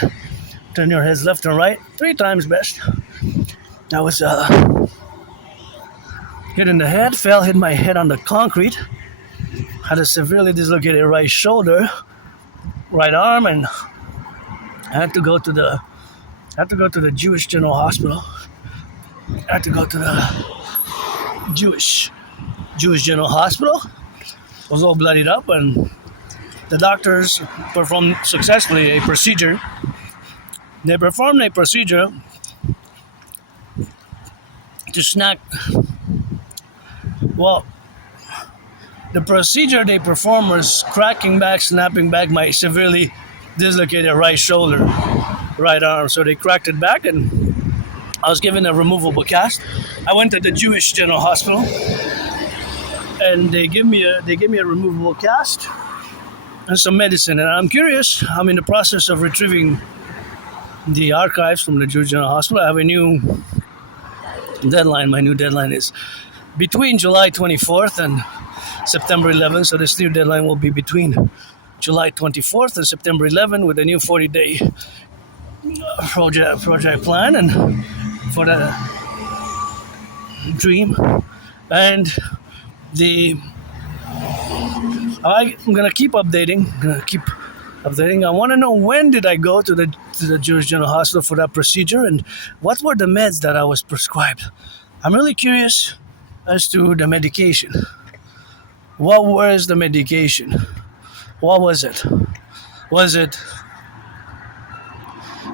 Turn your heads left and right 3 times best. I was hit in the head, hit my head on the concrete. had a severely dislocated right shoulder, right arm, and I had to go to the Jewish General Hospital. I had to go to the Jewish General Hospital. I was all bloodied up, and the doctors performed successfully a procedure. They performed a procedure to snap. Well, the procedure they performed was cracking back, snapping back my severely dislocated right shoulder, right arm. So they cracked it back, and I was given a removable cast. I went to the Jewish General Hospital, and they gave me a removable cast and some medicine. And I'm curious. I'm in the process of retrieving the archives from the Jewish General Hospital. I have a new deadline. My new deadline is between July 24th and September 11th. So this new deadline will be between July 24th and September 11th with a new 40-day project plan and for the dream. And I'm gonna keep updating. I want to know, when did I go to the Jewish General Hospital for that procedure, and what were the meds that I was prescribed? I'm really curious as to the medication. What was the medication? What was it? Was it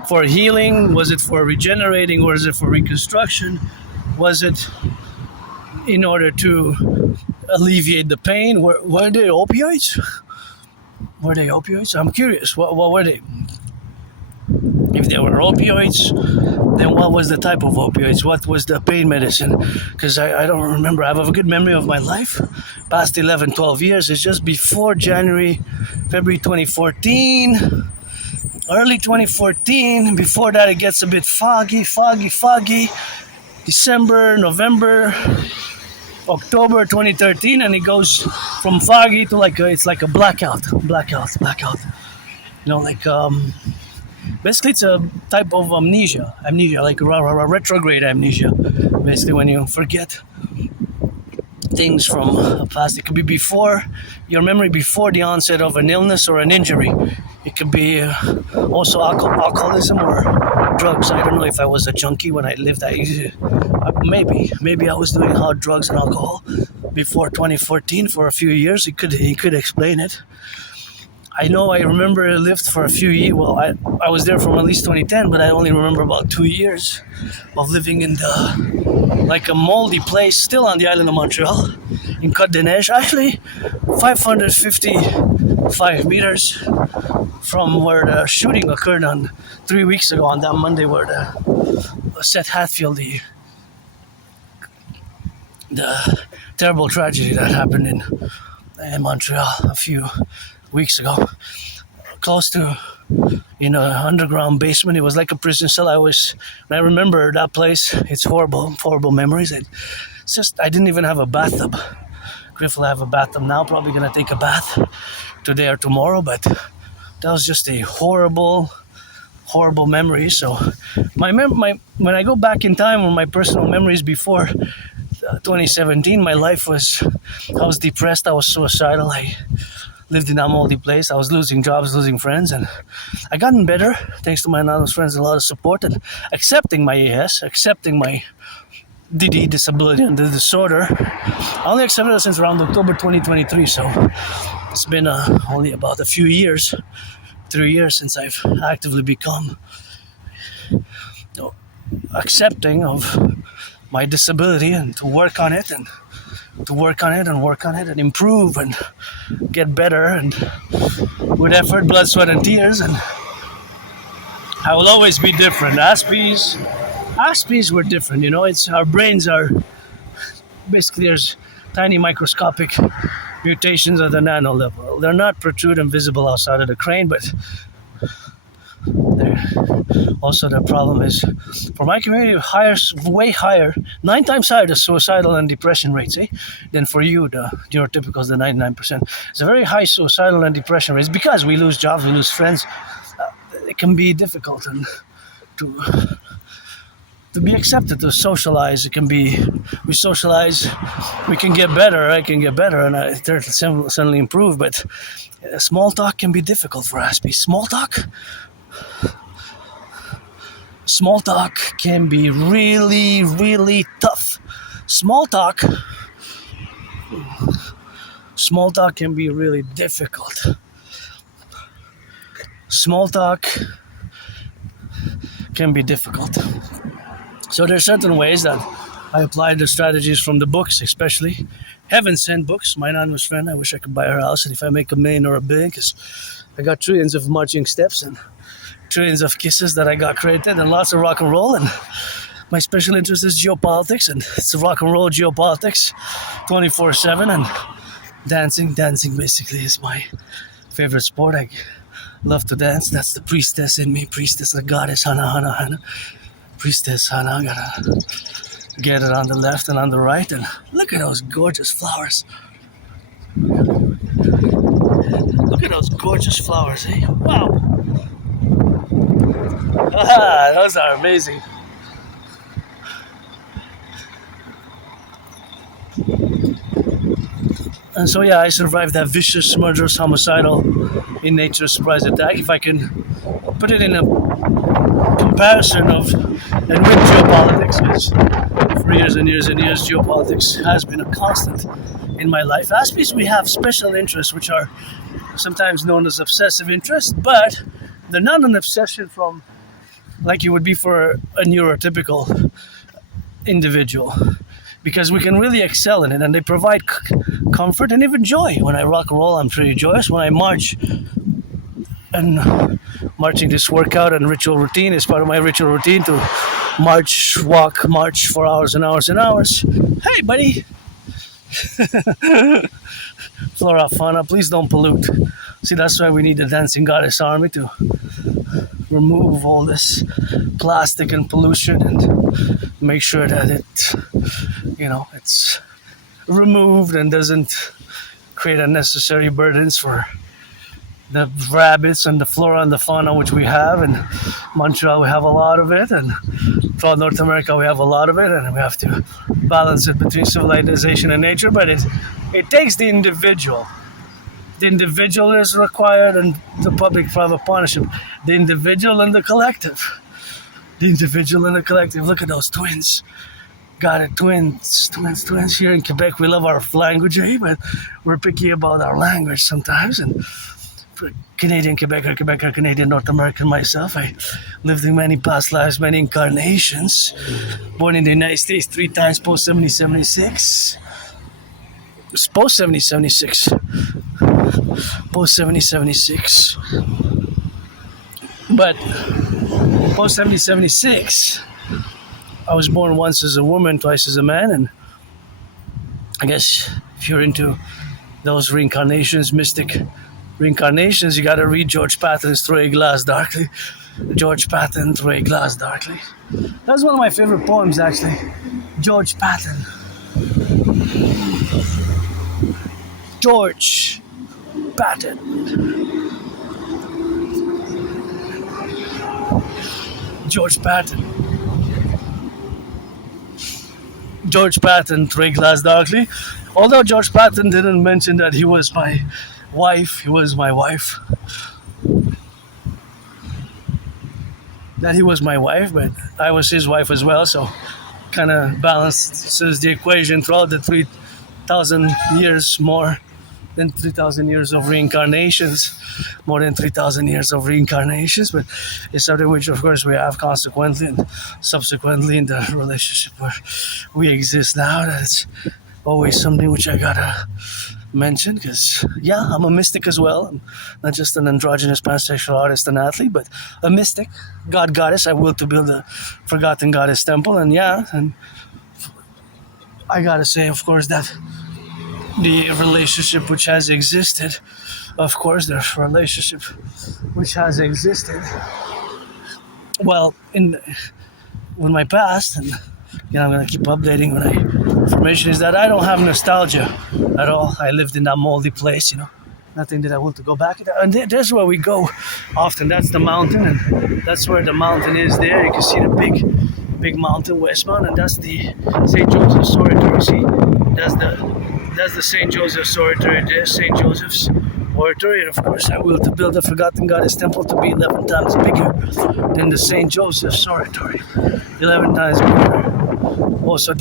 for healing? Was it for regenerating? Was it for reconstruction? Was it in order to alleviate the pain? Were they opioids? Were they opioids? I'm curious. What were they? If they were opioids, then what was the type of opioids? What was the pain medicine? Because I don't remember. I have a good memory of my life. Past 11, 12 years. It's just before February 2014. Early 2014. Before that, it gets a bit foggy. December, November, October 2013, and it goes from foggy to it's like a blackout. Basically it's a type of amnesia, like a retrograde amnesia. Basically when you forget things from the past. It could be before your memory, before the onset of an illness or an injury. It could be also alcoholism or drugs. I don't know if I was a junkie when I lived that. Maybe I was doing hard drugs and alcohol before 2014 for a few years. He could explain it. I remember I lived for a few years. Well, I was there from at least 2010, but I only remember about 2 years of living in a moldy place, still on the island of Montreal, in Côte de Neige. Actually, 555 meters from where the shooting occurred on 3 weeks ago, on that Monday, where Seth Hatfield, the terrible tragedy that happened in Montreal a few weeks ago, close to an underground basement. It was like a prison cell. When I remember that place, it's horrible memories. It's just, I didn't even have a bathtub. Grateful I have a bathtub now. Probably gonna take a bath today or tomorrow, but that was just a horrible memory. So when I go back in time, on my personal memories before 2017, my life I was depressed, I was suicidal, I lived in that moldy place, I was losing jobs, losing friends, and I gotten better thanks to my anonymous friends, a lot of support, and accepting my AS, accepting my dedie, disability and the disorder. I only accepted it since around October 2023, so it's been only about a few years, 3 years since I've actively become accepting of my disability, and to work on it and improve and get better, and with effort, blood, sweat and tears. And I will always be different. Aspies were different, it's our brains are basically, there's tiny microscopic mutations at the nano level. They're not protrude and visible outside of the crane, but also the problem is, for my community, way higher, 9 times higher the suicidal and depression rates than for you, the neurotypicals, the 99%. It's a very high suicidal and depression rates because we lose jobs, we lose friends. It can be difficult and to be accepted, to socialize. It can be, we socialize, we can get better, I can get better, and I certainly improve, but small talk can be difficult for Aspie. Small talk can be really, really tough. Small talk can be really difficult. Small talk can be difficult. So there's certain ways that I apply the strategies from the books, especially heaven sent books. My anonymous friend, I wish I could buy her house, and if I make $1 million or $1 billion, because I got trillions of marching steps and trillions of kisses that I got created, and lots of rock and roll. And my special interest is geopolitics, and it's rock and roll geopolitics 24/7, and dancing basically is my favorite sport. I love to dance. That's the priestess in me, priestess, the goddess, Hana. Priestess Hana, gotta get it on the left and on the right, and look at those gorgeous flowers. Look at those gorgeous flowers, eh? Wow! Ah, those are amazing. And so yeah, I survived that vicious, murderous, homicidal, in nature surprise attack. If I can put it in a comparison of, and with geopolitics, because for years and years and years, geopolitics has been a constant in my life. Aspies, we have special interests, which are sometimes known as obsessive interests, but they're not an obsession from, like you would be for a neurotypical individual, because we can really excel in it, and they provide comfort and even joy. When I rock and roll, I'm pretty joyous. When I march, and marching, this workout and ritual routine is part of my ritual routine, to march for hours and hours and hours. Hey, buddy! Flora, fauna, please don't pollute. See, that's why we need the dancing goddess army, to remove all this plastic and pollution and make sure that it's removed and doesn't create unnecessary burdens for the rabbits and the flora and the fauna, which we have. In Montreal, we have a lot of it, and throughout North America, we have a lot of it, and we have to balance it between civilization and nature. But it takes the individual. The individual is required, and the public-private partnership. The individual and the collective. The individual and the collective. Look at those twins. Got it, twins. Here in Quebec, we love our language, but we're picky about our language sometimes. And Canadian Quebecer, Canadian North American myself, I lived in many past lives, many incarnations. Born in the United States 3 times post 7076. Post 7076. Post 7076. But post 7076, I was born once as a woman, twice as a man, and I guess if you're into those reincarnations, mystic reincarnations, you gotta read George Patton's Through a Glass Darkly. George Patton, Through a Glass Darkly. That was one of my favorite poems, actually. George Patton. George Patton. George Patton. George Patton, Through a Glass Darkly. Although George Patton didn't mention that he was my wife, that he was my wife, but I was his wife as well, so kind of balances the equation throughout the 3,000 years, more than 3,000 years of reincarnations, but it's something which, of course, we have consequently and subsequently in the relationship where we exist now. That's always something which I gotta mention, because I'm a mystic as well. I'm not just an androgynous pansexual artist and athlete, but a mystic, god goddess. I will to build a forgotten goddess temple, and I gotta say, of course, that the relationship which has existed, well, with my past, and I'm gonna keep updating when information is that I don't have nostalgia at all. I lived in that moldy place, nothing that I want to go back. And there's where we go often. That's the mountain, and that's where the mountain is there. You can see the big big mountain, Westmount, and that's the St. Joseph's Oratory. See, that's the St. Joseph's Oratory there, St. Joseph's Oratory, and of course I will to build a forgotten goddess temple to be 11 times bigger than the St. Joseph's Oratory. 11 times bigger. Also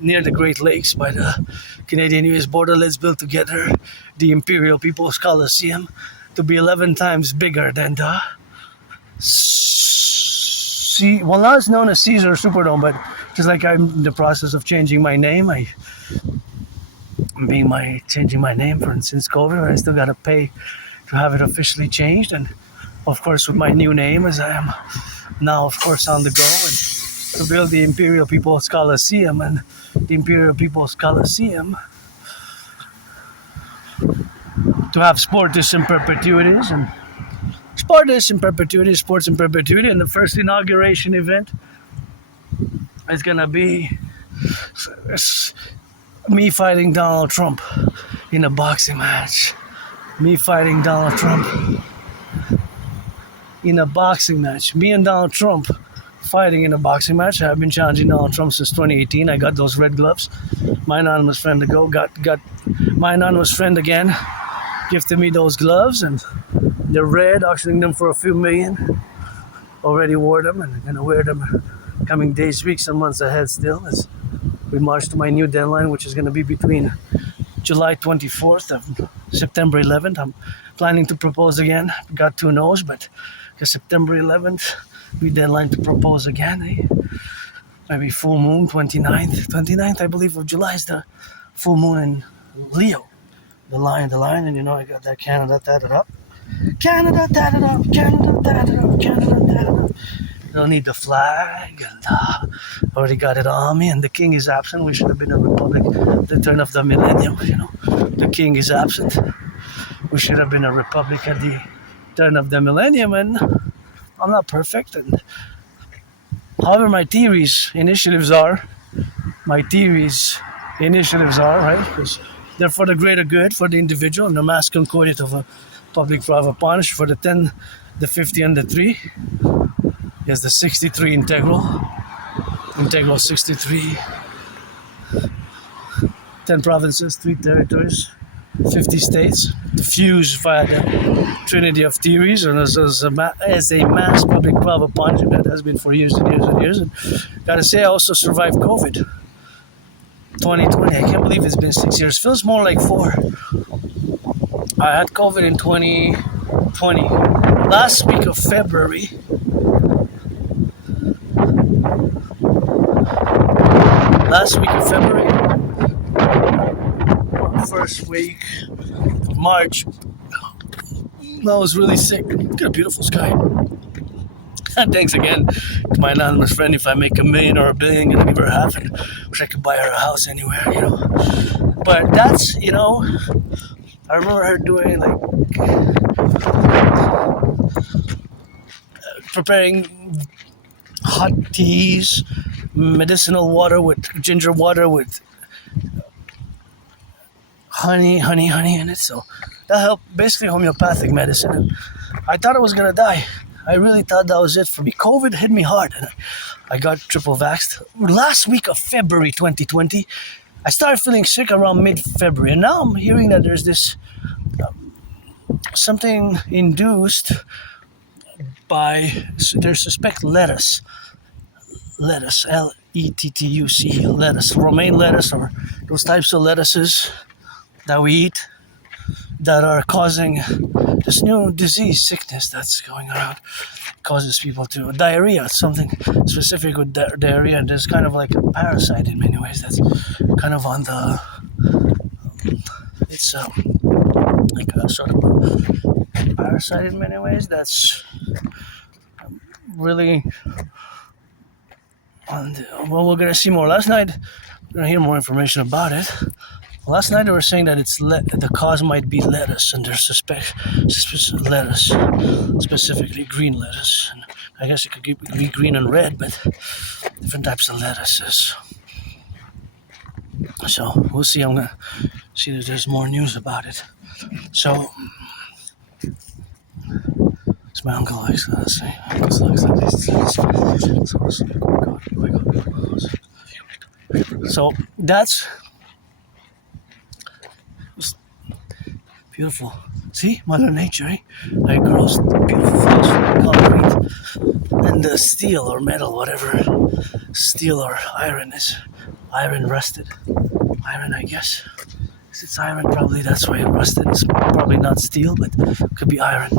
near the Great Lakes by the Canadian-US border, let's build together the Imperial People's Coliseum to be 11 times bigger than the now it's known as Caesar Superdome, but just like I'm in the process of changing my name, changing my name since COVID, I still gotta pay to have it officially changed, and of course with my new name, as I am now of course on the go, and to build the Imperial People's Coliseum, and the Imperial People's Coliseum to have sports in perpetuities, and sports in perpetuity, and the first inauguration event is gonna be me fighting Donald Trump in a boxing match. Me fighting Donald Trump in a boxing match. Me and Donald Trump fighting in a boxing match. I've been challenging Donald Trump since 2018. I got those red gloves. My anonymous friend got my anonymous friend again gifted me those gloves, and they're red, auctioning them for a few million. Already wore them, and I'm gonna wear them coming days, weeks, and months ahead still as we march to my new deadline, which is gonna be between July 24th and September 11th. I'm planning to propose again. Got 2 no's, but September 11th, we deadline to propose again. Maybe full moon, 29th, I believe, of July is the full moon in Leo. The lion, and you know I got that Canada tatted up. Canada tatted up, Canada tatted up, Canada tatted up. Don't need the flag, and already got it on me, and the king is absent. We should have been a republic at the turn of the millennium, you know. The king is absent. We should have been a republic at the turn of the millennium, and I'm not perfect. And however, my initiatives are, right? Because they're for the greater good, for the individual, and the mass concordiate of a public-private partnership for the 10, the 50, and the 3. There's the 63 integral 63, 10 provinces, 3 territories, 50 states, diffused via the trinity of theories, and as a mass public-private partnership that has been for years and years and years. And gotta say, I also survived COVID. 2020, I can't believe it's been 6 years. Feels more like 4. I had COVID in 2020. Last week of February, first week of March, I was really sick. Got a beautiful sky. And thanks again to my anonymous friend. If I make $1 million or $1 billion, I'm gonna give her half, and wish I could buy her a house anywhere, you know. But that's, you know, I remember her doing like preparing hot teas, medicinal water with ginger water with honey in it. So that helped, basically homeopathic medicine. And I thought I was gonna die. I really thought that was it for me. COVID hit me hard, and I got triple vaxxed. Last week of February 2020, I started feeling sick around mid-February, and now I'm hearing that there's this something induced by, they suspect lettuce, Lettuce, lettuce, romaine lettuce, or those types of lettuces that we eat that are causing this new disease, sickness that's going around. It causes people to diarrhea, something specific with diarrhea, and there's kind of like a parasite in many ways that's kind of on the, it's like a sort of a parasite in many ways that's really on the, well, we're gonna see more. Last night, we're gonna hear more information about it. Last night they were saying that it's the cause might be lettuce, and there's lettuce, specifically green lettuce. And I guess it could be green and red, but different types of lettuces. So we'll see. I'm gonna see if there's more news about it. So My uncle likes that. See, uncle likes that. So that's beautiful. See, Mother Nature, eh? Like grows beautiful flowers from concrete and the steel or metal, whatever steel or iron is. Iron rusted. Iron, I guess. If it's iron, probably that's why it rusted. It's probably not steel, but could be iron.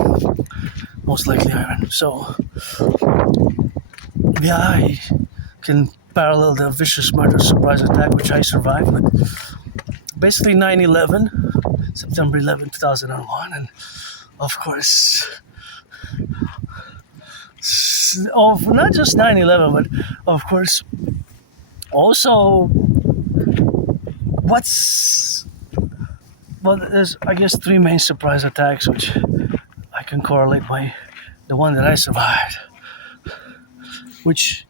Most likely iron. So, yeah, I can parallel the vicious murder surprise attack, which I survived. But basically, 9/11, September 11, 2001, and of course, not just 9/11, but of course, also, there's, I guess, three main surprise attacks, which I can correlate the one that I survived, which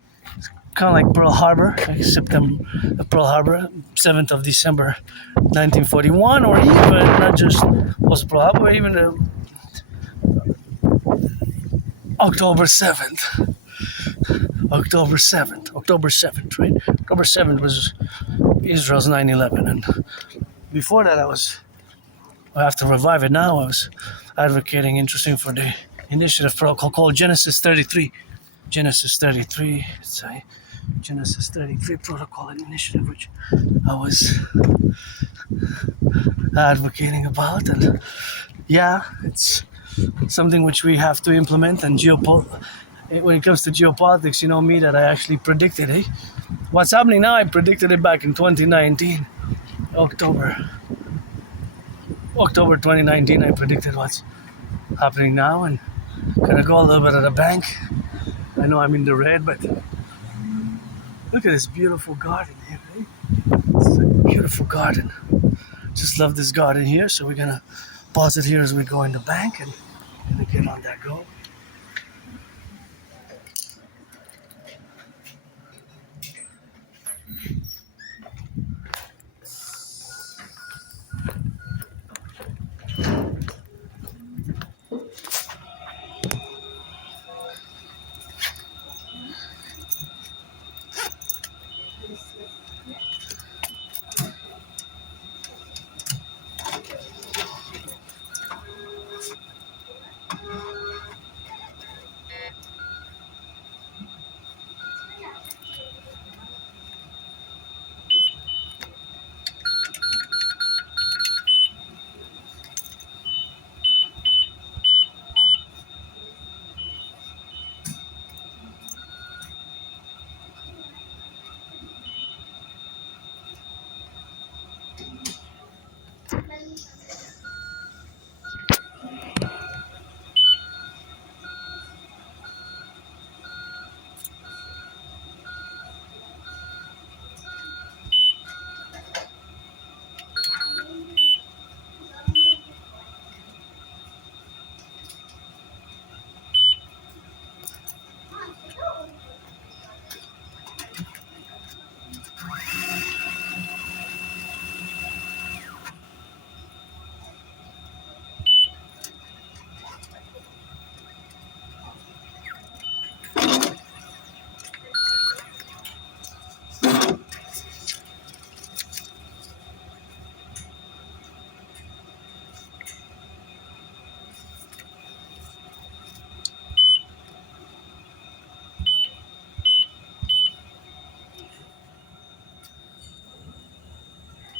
kind of like Pearl Harbor, like Pearl Harbor, 7th of December, 1941, or even not just was Pearl Harbor, even October 7th. October 7th, right? October 7th was Israel's 9/11, and before that I have to revive it now. I was advocating, interesting for the initiative protocol called Genesis 33. Genesis 33, it's a Genesis 33 protocol and initiative, which I was advocating about. And yeah, it's something which we have to implement. And when it comes to geopolitics, you know me, that I actually predicted it. What's happening now, I predicted it back in 2019, October 2019. I predicted what's happening now, and gonna go a little bit at the bank. I know I'm in the red, but look at this beautiful garden here, eh? It's a beautiful garden. Just love this garden here, so we're gonna pause it here as we go in the bank and gonna get on that go.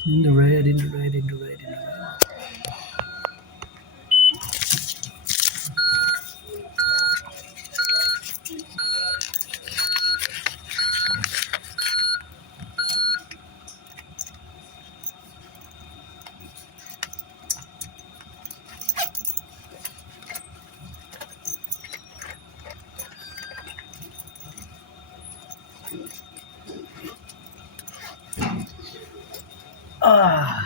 In the red, in the red, in the red, in the red. Ah.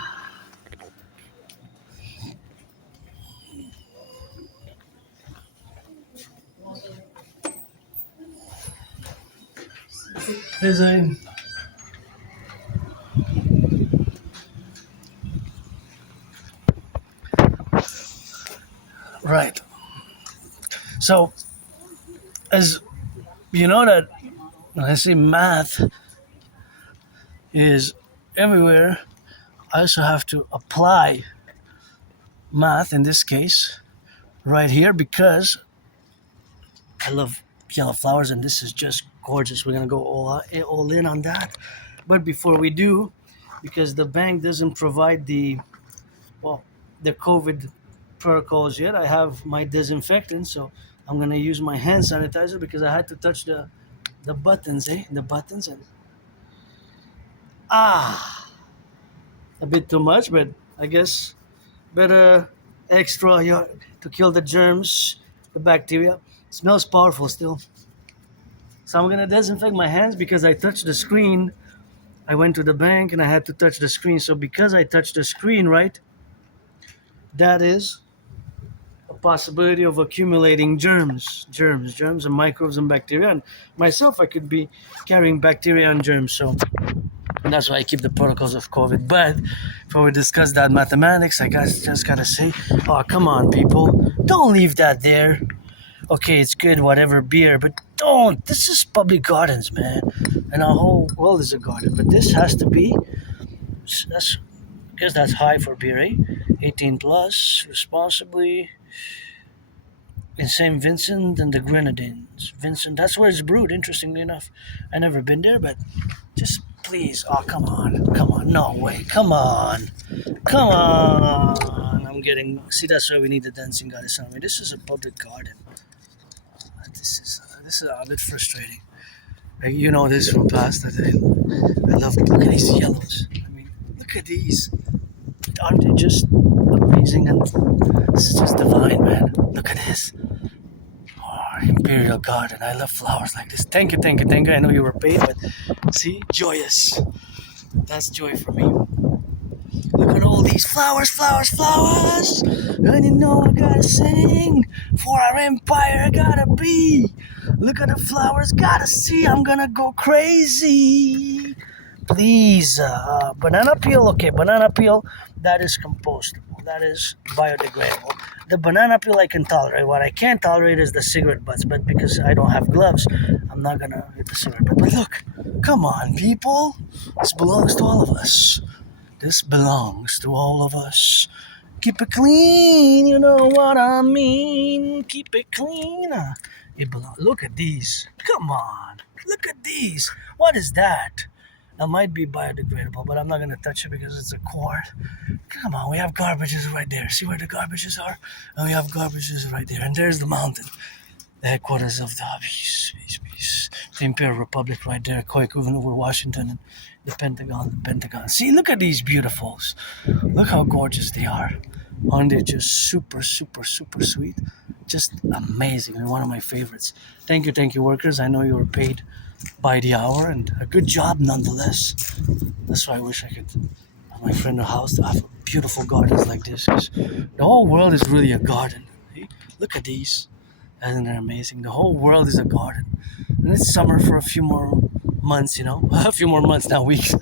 There's a right. So, as you know that when I say math is everywhere, I also have to apply math in this case right here because I love yellow flowers and this is just gorgeous. We're gonna go all in on that. But before we do, because the bank doesn't provide the COVID protocols yet, I have my disinfectant, so I'm gonna use my hand sanitizer because I had to touch the buttons, the buttons, and a bit too much, but I guess better extra to kill the germs, the bacteria. It smells powerful still. So I'm gonna disinfect my hands because I touched the screen. I went to the bank and I had to touch the screen. So because I touched the screen, right, that is a possibility of accumulating germs and microbes and bacteria. And myself, I could be carrying bacteria and germs. So that's why I keep the protocols of COVID. But before we discuss that mathematics, I just gotta say, oh, come on, people. Don't leave that there. Okay, it's good, whatever, beer, but don't. This is public gardens, man. And our whole world is a garden. But this has to be, I guess that's high for beer, eh? 18 plus, responsibly. In St. Vincent and the Grenadines. Vincent, that's where it's brewed, interestingly enough. I never been there, but just please, oh, come on, no way, come on. See, that's why we need the dancing goddess army. This is a public garden. This is a bit frustrating. Like, you know this from past. I love, look at these yellows. I mean, look at these. Aren't they just amazing? And this is just divine, man. Look at this. Oh, Imperial Garden. I love flowers like this. Thank you. I know you were paid, but see, joyous. That's joy for me. Look at all these flowers. And you know I gotta sing. For our empire, I gotta be. Look at the flowers, gotta see. I'm gonna go crazy. Please, banana peel. Okay, banana peel, that is compostable. That is biodegradable. The banana peel I can tolerate. What I can't tolerate is the cigarette butts. But because I don't have gloves, I'm not gonna hit the cigarette butt. But look, come on, people. This belongs to all of us. Keep it clean, you know what I mean. Keep it clean. Look at these. Come on. Look at these. What is that? That might be biodegradable, but I'm not going to touch it because it's a cord. Come on, we have garbages right there. See where the garbages are? And we have garbages right there. And there's the mountain. The headquarters of the peace. The Imperial Republic right there. Koikuven over Washington and the Pentagon. See, look at these beautifuls. Look how gorgeous they are. Aren't they just super sweet? Just amazing. And one of my favorites. Thank you, workers. I know you were paid by the hour and a good job nonetheless. That's why I wish I could have my friend a house to have beautiful gardens like this. Because the whole world is really a garden. See? Look at these. Isn't it amazing? The whole world is a garden. And it's summer for a few more months, a few more months, not weeks.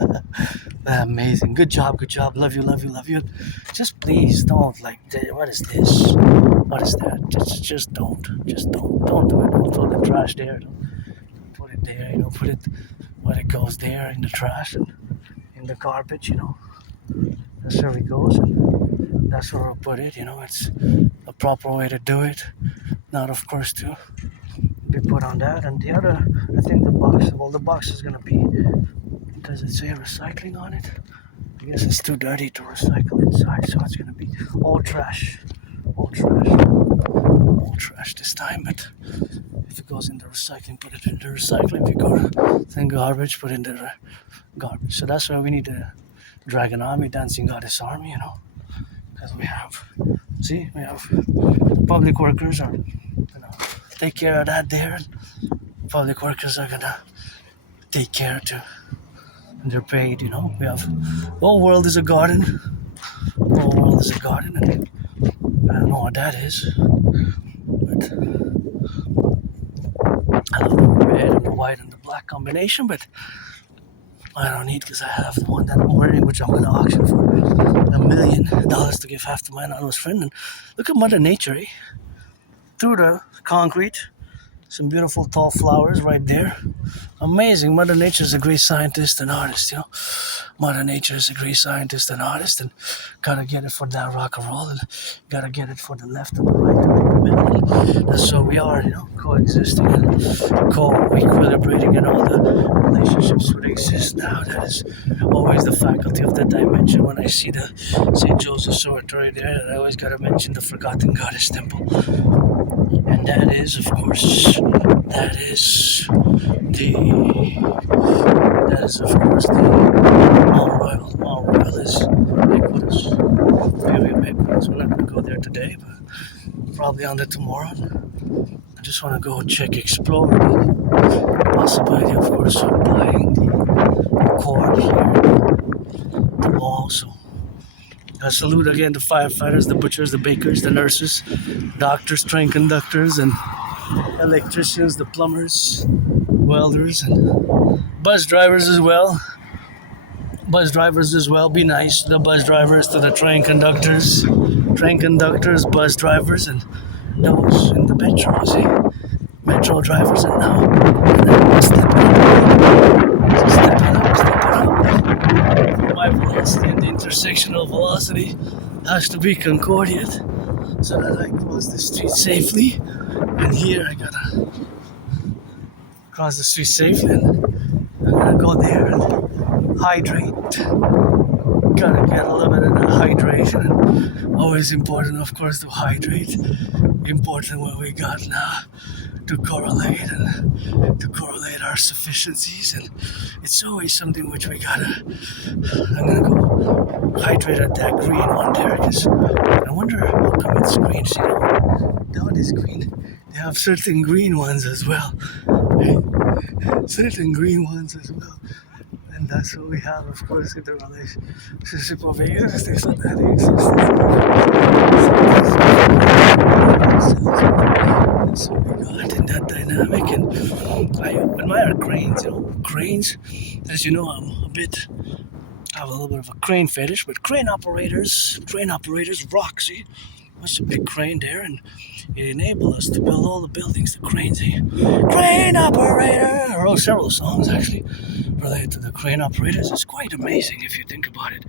Amazing. Good job. Love you. Just please don't, what is this? What is that? Just don't. Don't do it. Don't throw the trash there. Don't put it there, put it where it goes there in the trash and in the garbage, That's where it goes and that's where we'll put it, It's a proper way to do it. Not, of course, to be put on that. And the other, I think the box is going to be, does it say recycling on it? I guess it's too dirty to recycle inside, so it's going to be all trash this time. But if it goes in the recycling, put it in the recycling. If it goes in garbage, put it in the garbage. So that's why we need a dragon army, dancing goddess army, because we have public workers are take care of that there, and public workers are gonna take care too, and they're paid. We have the whole world is a garden. And I don't know what that is, but I love the red and the white and the black combination. But I don't need, because I have the one that I'm wearing, which I'm gonna auction for $1 million to give half to my anonymous friend. And look at Mother Nature, eh? through the concrete. Some beautiful tall flowers right there. Amazing. Mother Nature is a great scientist and artist, you know. Mother Nature is a great scientist and artist, and gotta get it for that rock and roll, and gotta get it for the left and the right and the middle. That's so we are, you know, coexisting and co-equilibrating in all the relationships that exist now. That is always the faculty of that dimension. When I see the St. Joseph's Oratory there, I always gotta mention the Forgotten Goddess Temple. And that is, of course, that is, of course, the Mount Royal. Mount Royal is ubiquitous. Very ubiquitous. We're not going to go there today, but probably on there tomorrow. I just want to go check, explore the possibility, of course, of buying the cord here, the mall. So I salute again the firefighters, the butchers, the bakers, the nurses, doctors, train conductors, and electricians, the plumbers, welders, and bus drivers as well. Be nice to the bus drivers, to the train conductors, bus drivers, and those in the metros, metro drivers, and now step it up. My velocity and the intersectional velocity has to be concordant so that I cross the street safely. And here I gotta cross the street safely, and I'm gonna go there and hydrate. Gotta get a little bit of the hydration, and always important, of course, to hydrate. Important what we got now to correlate our sufficiencies, and it's always something which we gotta. I'm gonna go hydrate at that green one there, because I wonder how come it's green. See, that one is green. They have certain green ones as well. And that's what we have, of course, in the relationship of existence and that so we got in that dynamic, and I admire cranes. You know, cranes, as you know, I have a little bit of a crane fetish, but crane operators rock. See, there's a big crane there, and it enabled us to build all the buildings, the cranes. Crane operator! I wrote several songs actually related to the crane operators. It's quite amazing if you think about it.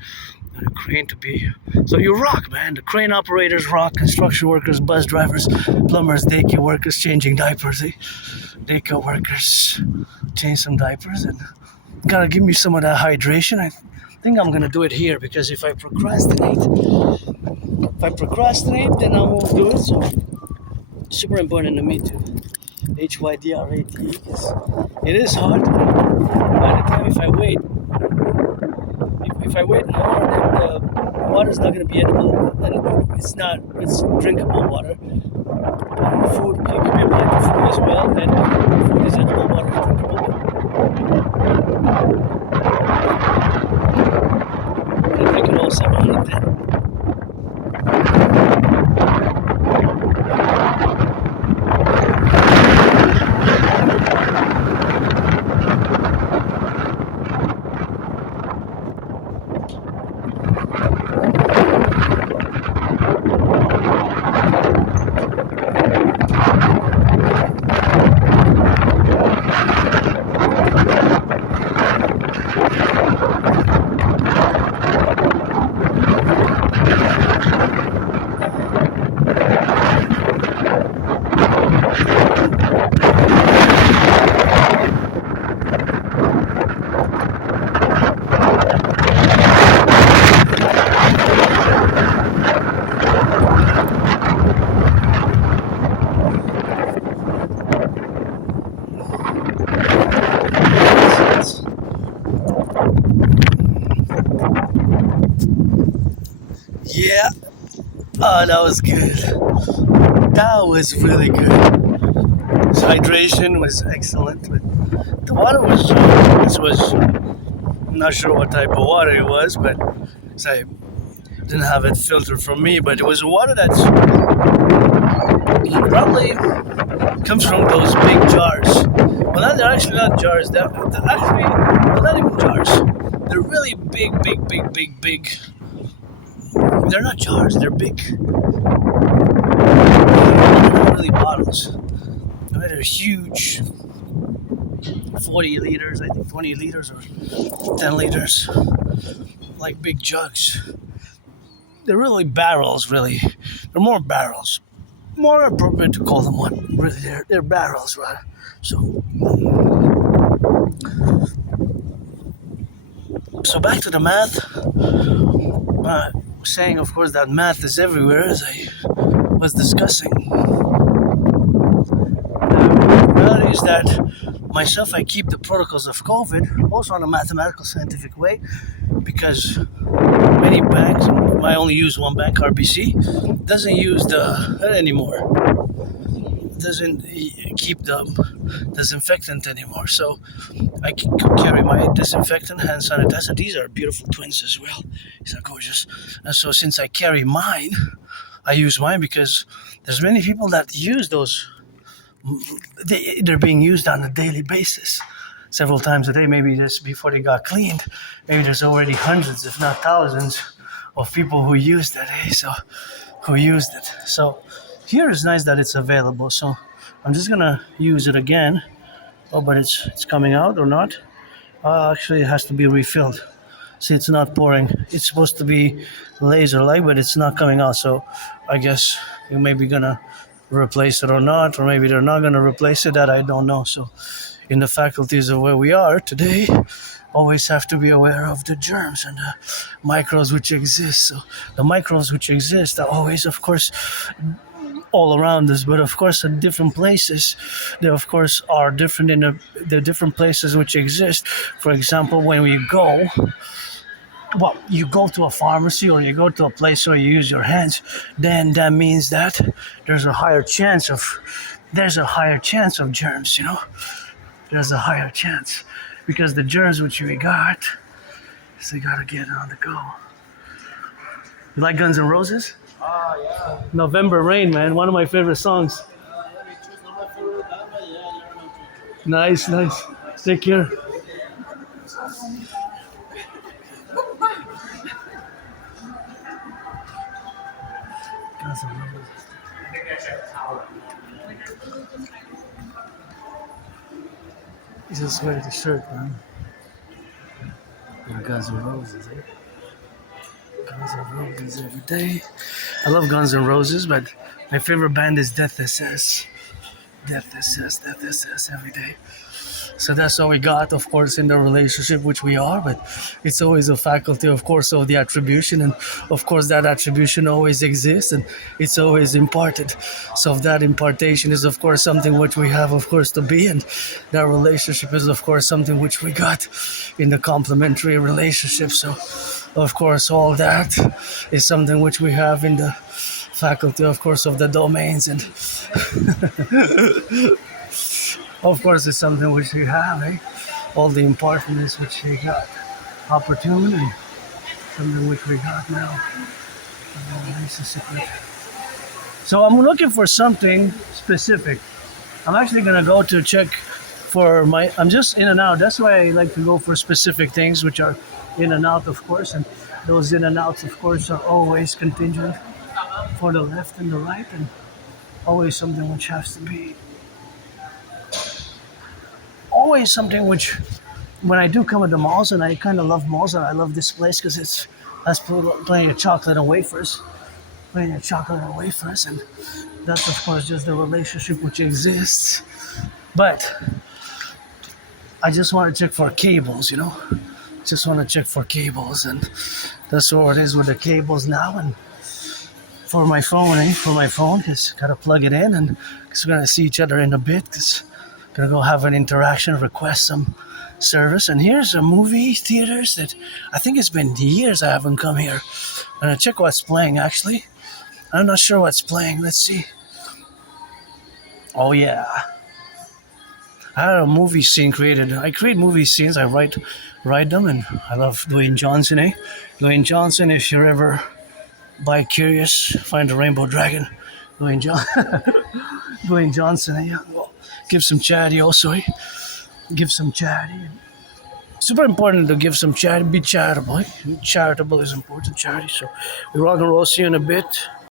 A crane to be. So you rock, man. The crane operators rock, construction workers, bus drivers, plumbers, daycare workers changing diapers. Daycare workers change some diapers, and gotta give me some of that hydration. I think I'm gonna do it here, because if I procrastinate, then I won't do it. So super important to me to hydrate, because it is hard. By the time if I wait more, then the water's not going to be edible, and it's drinkable water. Food, you can be applied to food as well, and food is edible, water is drinkable. I drink it all separately then. Yeah. Oh, that was good. That was really good. His hydration was excellent. But the water was, I'm not sure what type of water it was, but I didn't have it filtered from me, but it was water that's probably comes from those big jars. Well, they're actually not jars. They're actually not even jars. They're really big. They're not jars. They're big. I don't really buy They're huge, 40 liters, I think 20 liters or 10 liters, like big jugs. They're really barrels, really. They're more barrels. More appropriate to call them one. Really, they're barrels, rather. So back to the math. Saying, of course, that math is everywhere, as I was discussing. The reality is that myself, I keep the protocols of COVID also in a mathematical, scientific way, because many banks, I only use one bank, RBC, doesn't use that anymore. Doesn't keep the disinfectant anymore. So I carry my disinfectant, hand sanitizer. These are beautiful twins as well. These are gorgeous. And so since I carry mine, I use mine because there's many people that use those. They're being used on a daily basis, several times a day. Maybe just before they got cleaned. Maybe there's already hundreds, if not thousands, of people who used it. Who used it. So here is nice that it's available. So I'm just gonna use it again. Oh, but it's coming out or not? Actually, it has to be refilled. See, it's not pouring. It's supposed to be laser light, but it's not coming out. So I guess you may be gonna replace it or not, or maybe they're not gonna replace it. That I don't know. So in the faculties of where we are today, always have to be aware of the germs and the microbes which exist. So the microbes which exist are always, of course, all around us, but of course in different places. They of course are different in the different places which exist. For example, when you go to a pharmacy or you go to a place where you use your hands, then that means that there's a higher chance of germs, There's a higher chance. Because the germs which we got, so you gotta get on the go. You like Guns N' Roses? Yeah. November Rain, man, one of my favorite songs. Nice. Take care. Guns N' Roses. You just wear the shirt, man. Guns N' Roses, eh? Guns N' Roses every day. I love Guns N' Roses, but my favorite band is Death SS. Death SS every day. So that's all we got, of course, in the relationship which we are, but it's always a faculty, of course, of the attribution, and of course that attribution always exists and it's always imparted. So that impartation is, of course, something which we have, of course, to be, and that relationship is, of course, something which we got in the complementary relationship. So, of course, all that is something which we have in the faculty, of course, of the domains, and of course, it's something which we have, eh? All the importance which we got, opportune, and something which we got now. So I'm looking for something specific. I'm actually gonna go to check for I'm just in and out. That's why I like to go for specific things which are in and out, of course, and those in and outs, of course, are always contingent for the left and the right, and always something which has to be always something which, when I do come to the malls, and I kind of love malls, and I love this place because it's us playing a chocolate and wafers, and that's of course just the relationship which exists. But I just want to check for cables, just want to check for cables, and that's what it is with the cables now. And for my phone, because gotta plug it in, and because we're gonna see each other in a bit, because gonna go have an interaction, request some service. And here's a movie theaters that I think it's been years I haven't come here. I'm gonna check what's playing, actually. I'm not sure what's playing. Let's see. Oh yeah, I had a movie scene created. I create movie scenes. I write them, and I love Dwayne Johnson. Dwayne Johnson. If you're ever bi-curious, find a rainbow dragon. Dwayne Johnson. Yeah. Well, give some charity also. Give some charity. Super important to give some charity. Be charitable. Charitable is important. Charity. So we rock and roll. See you in a bit.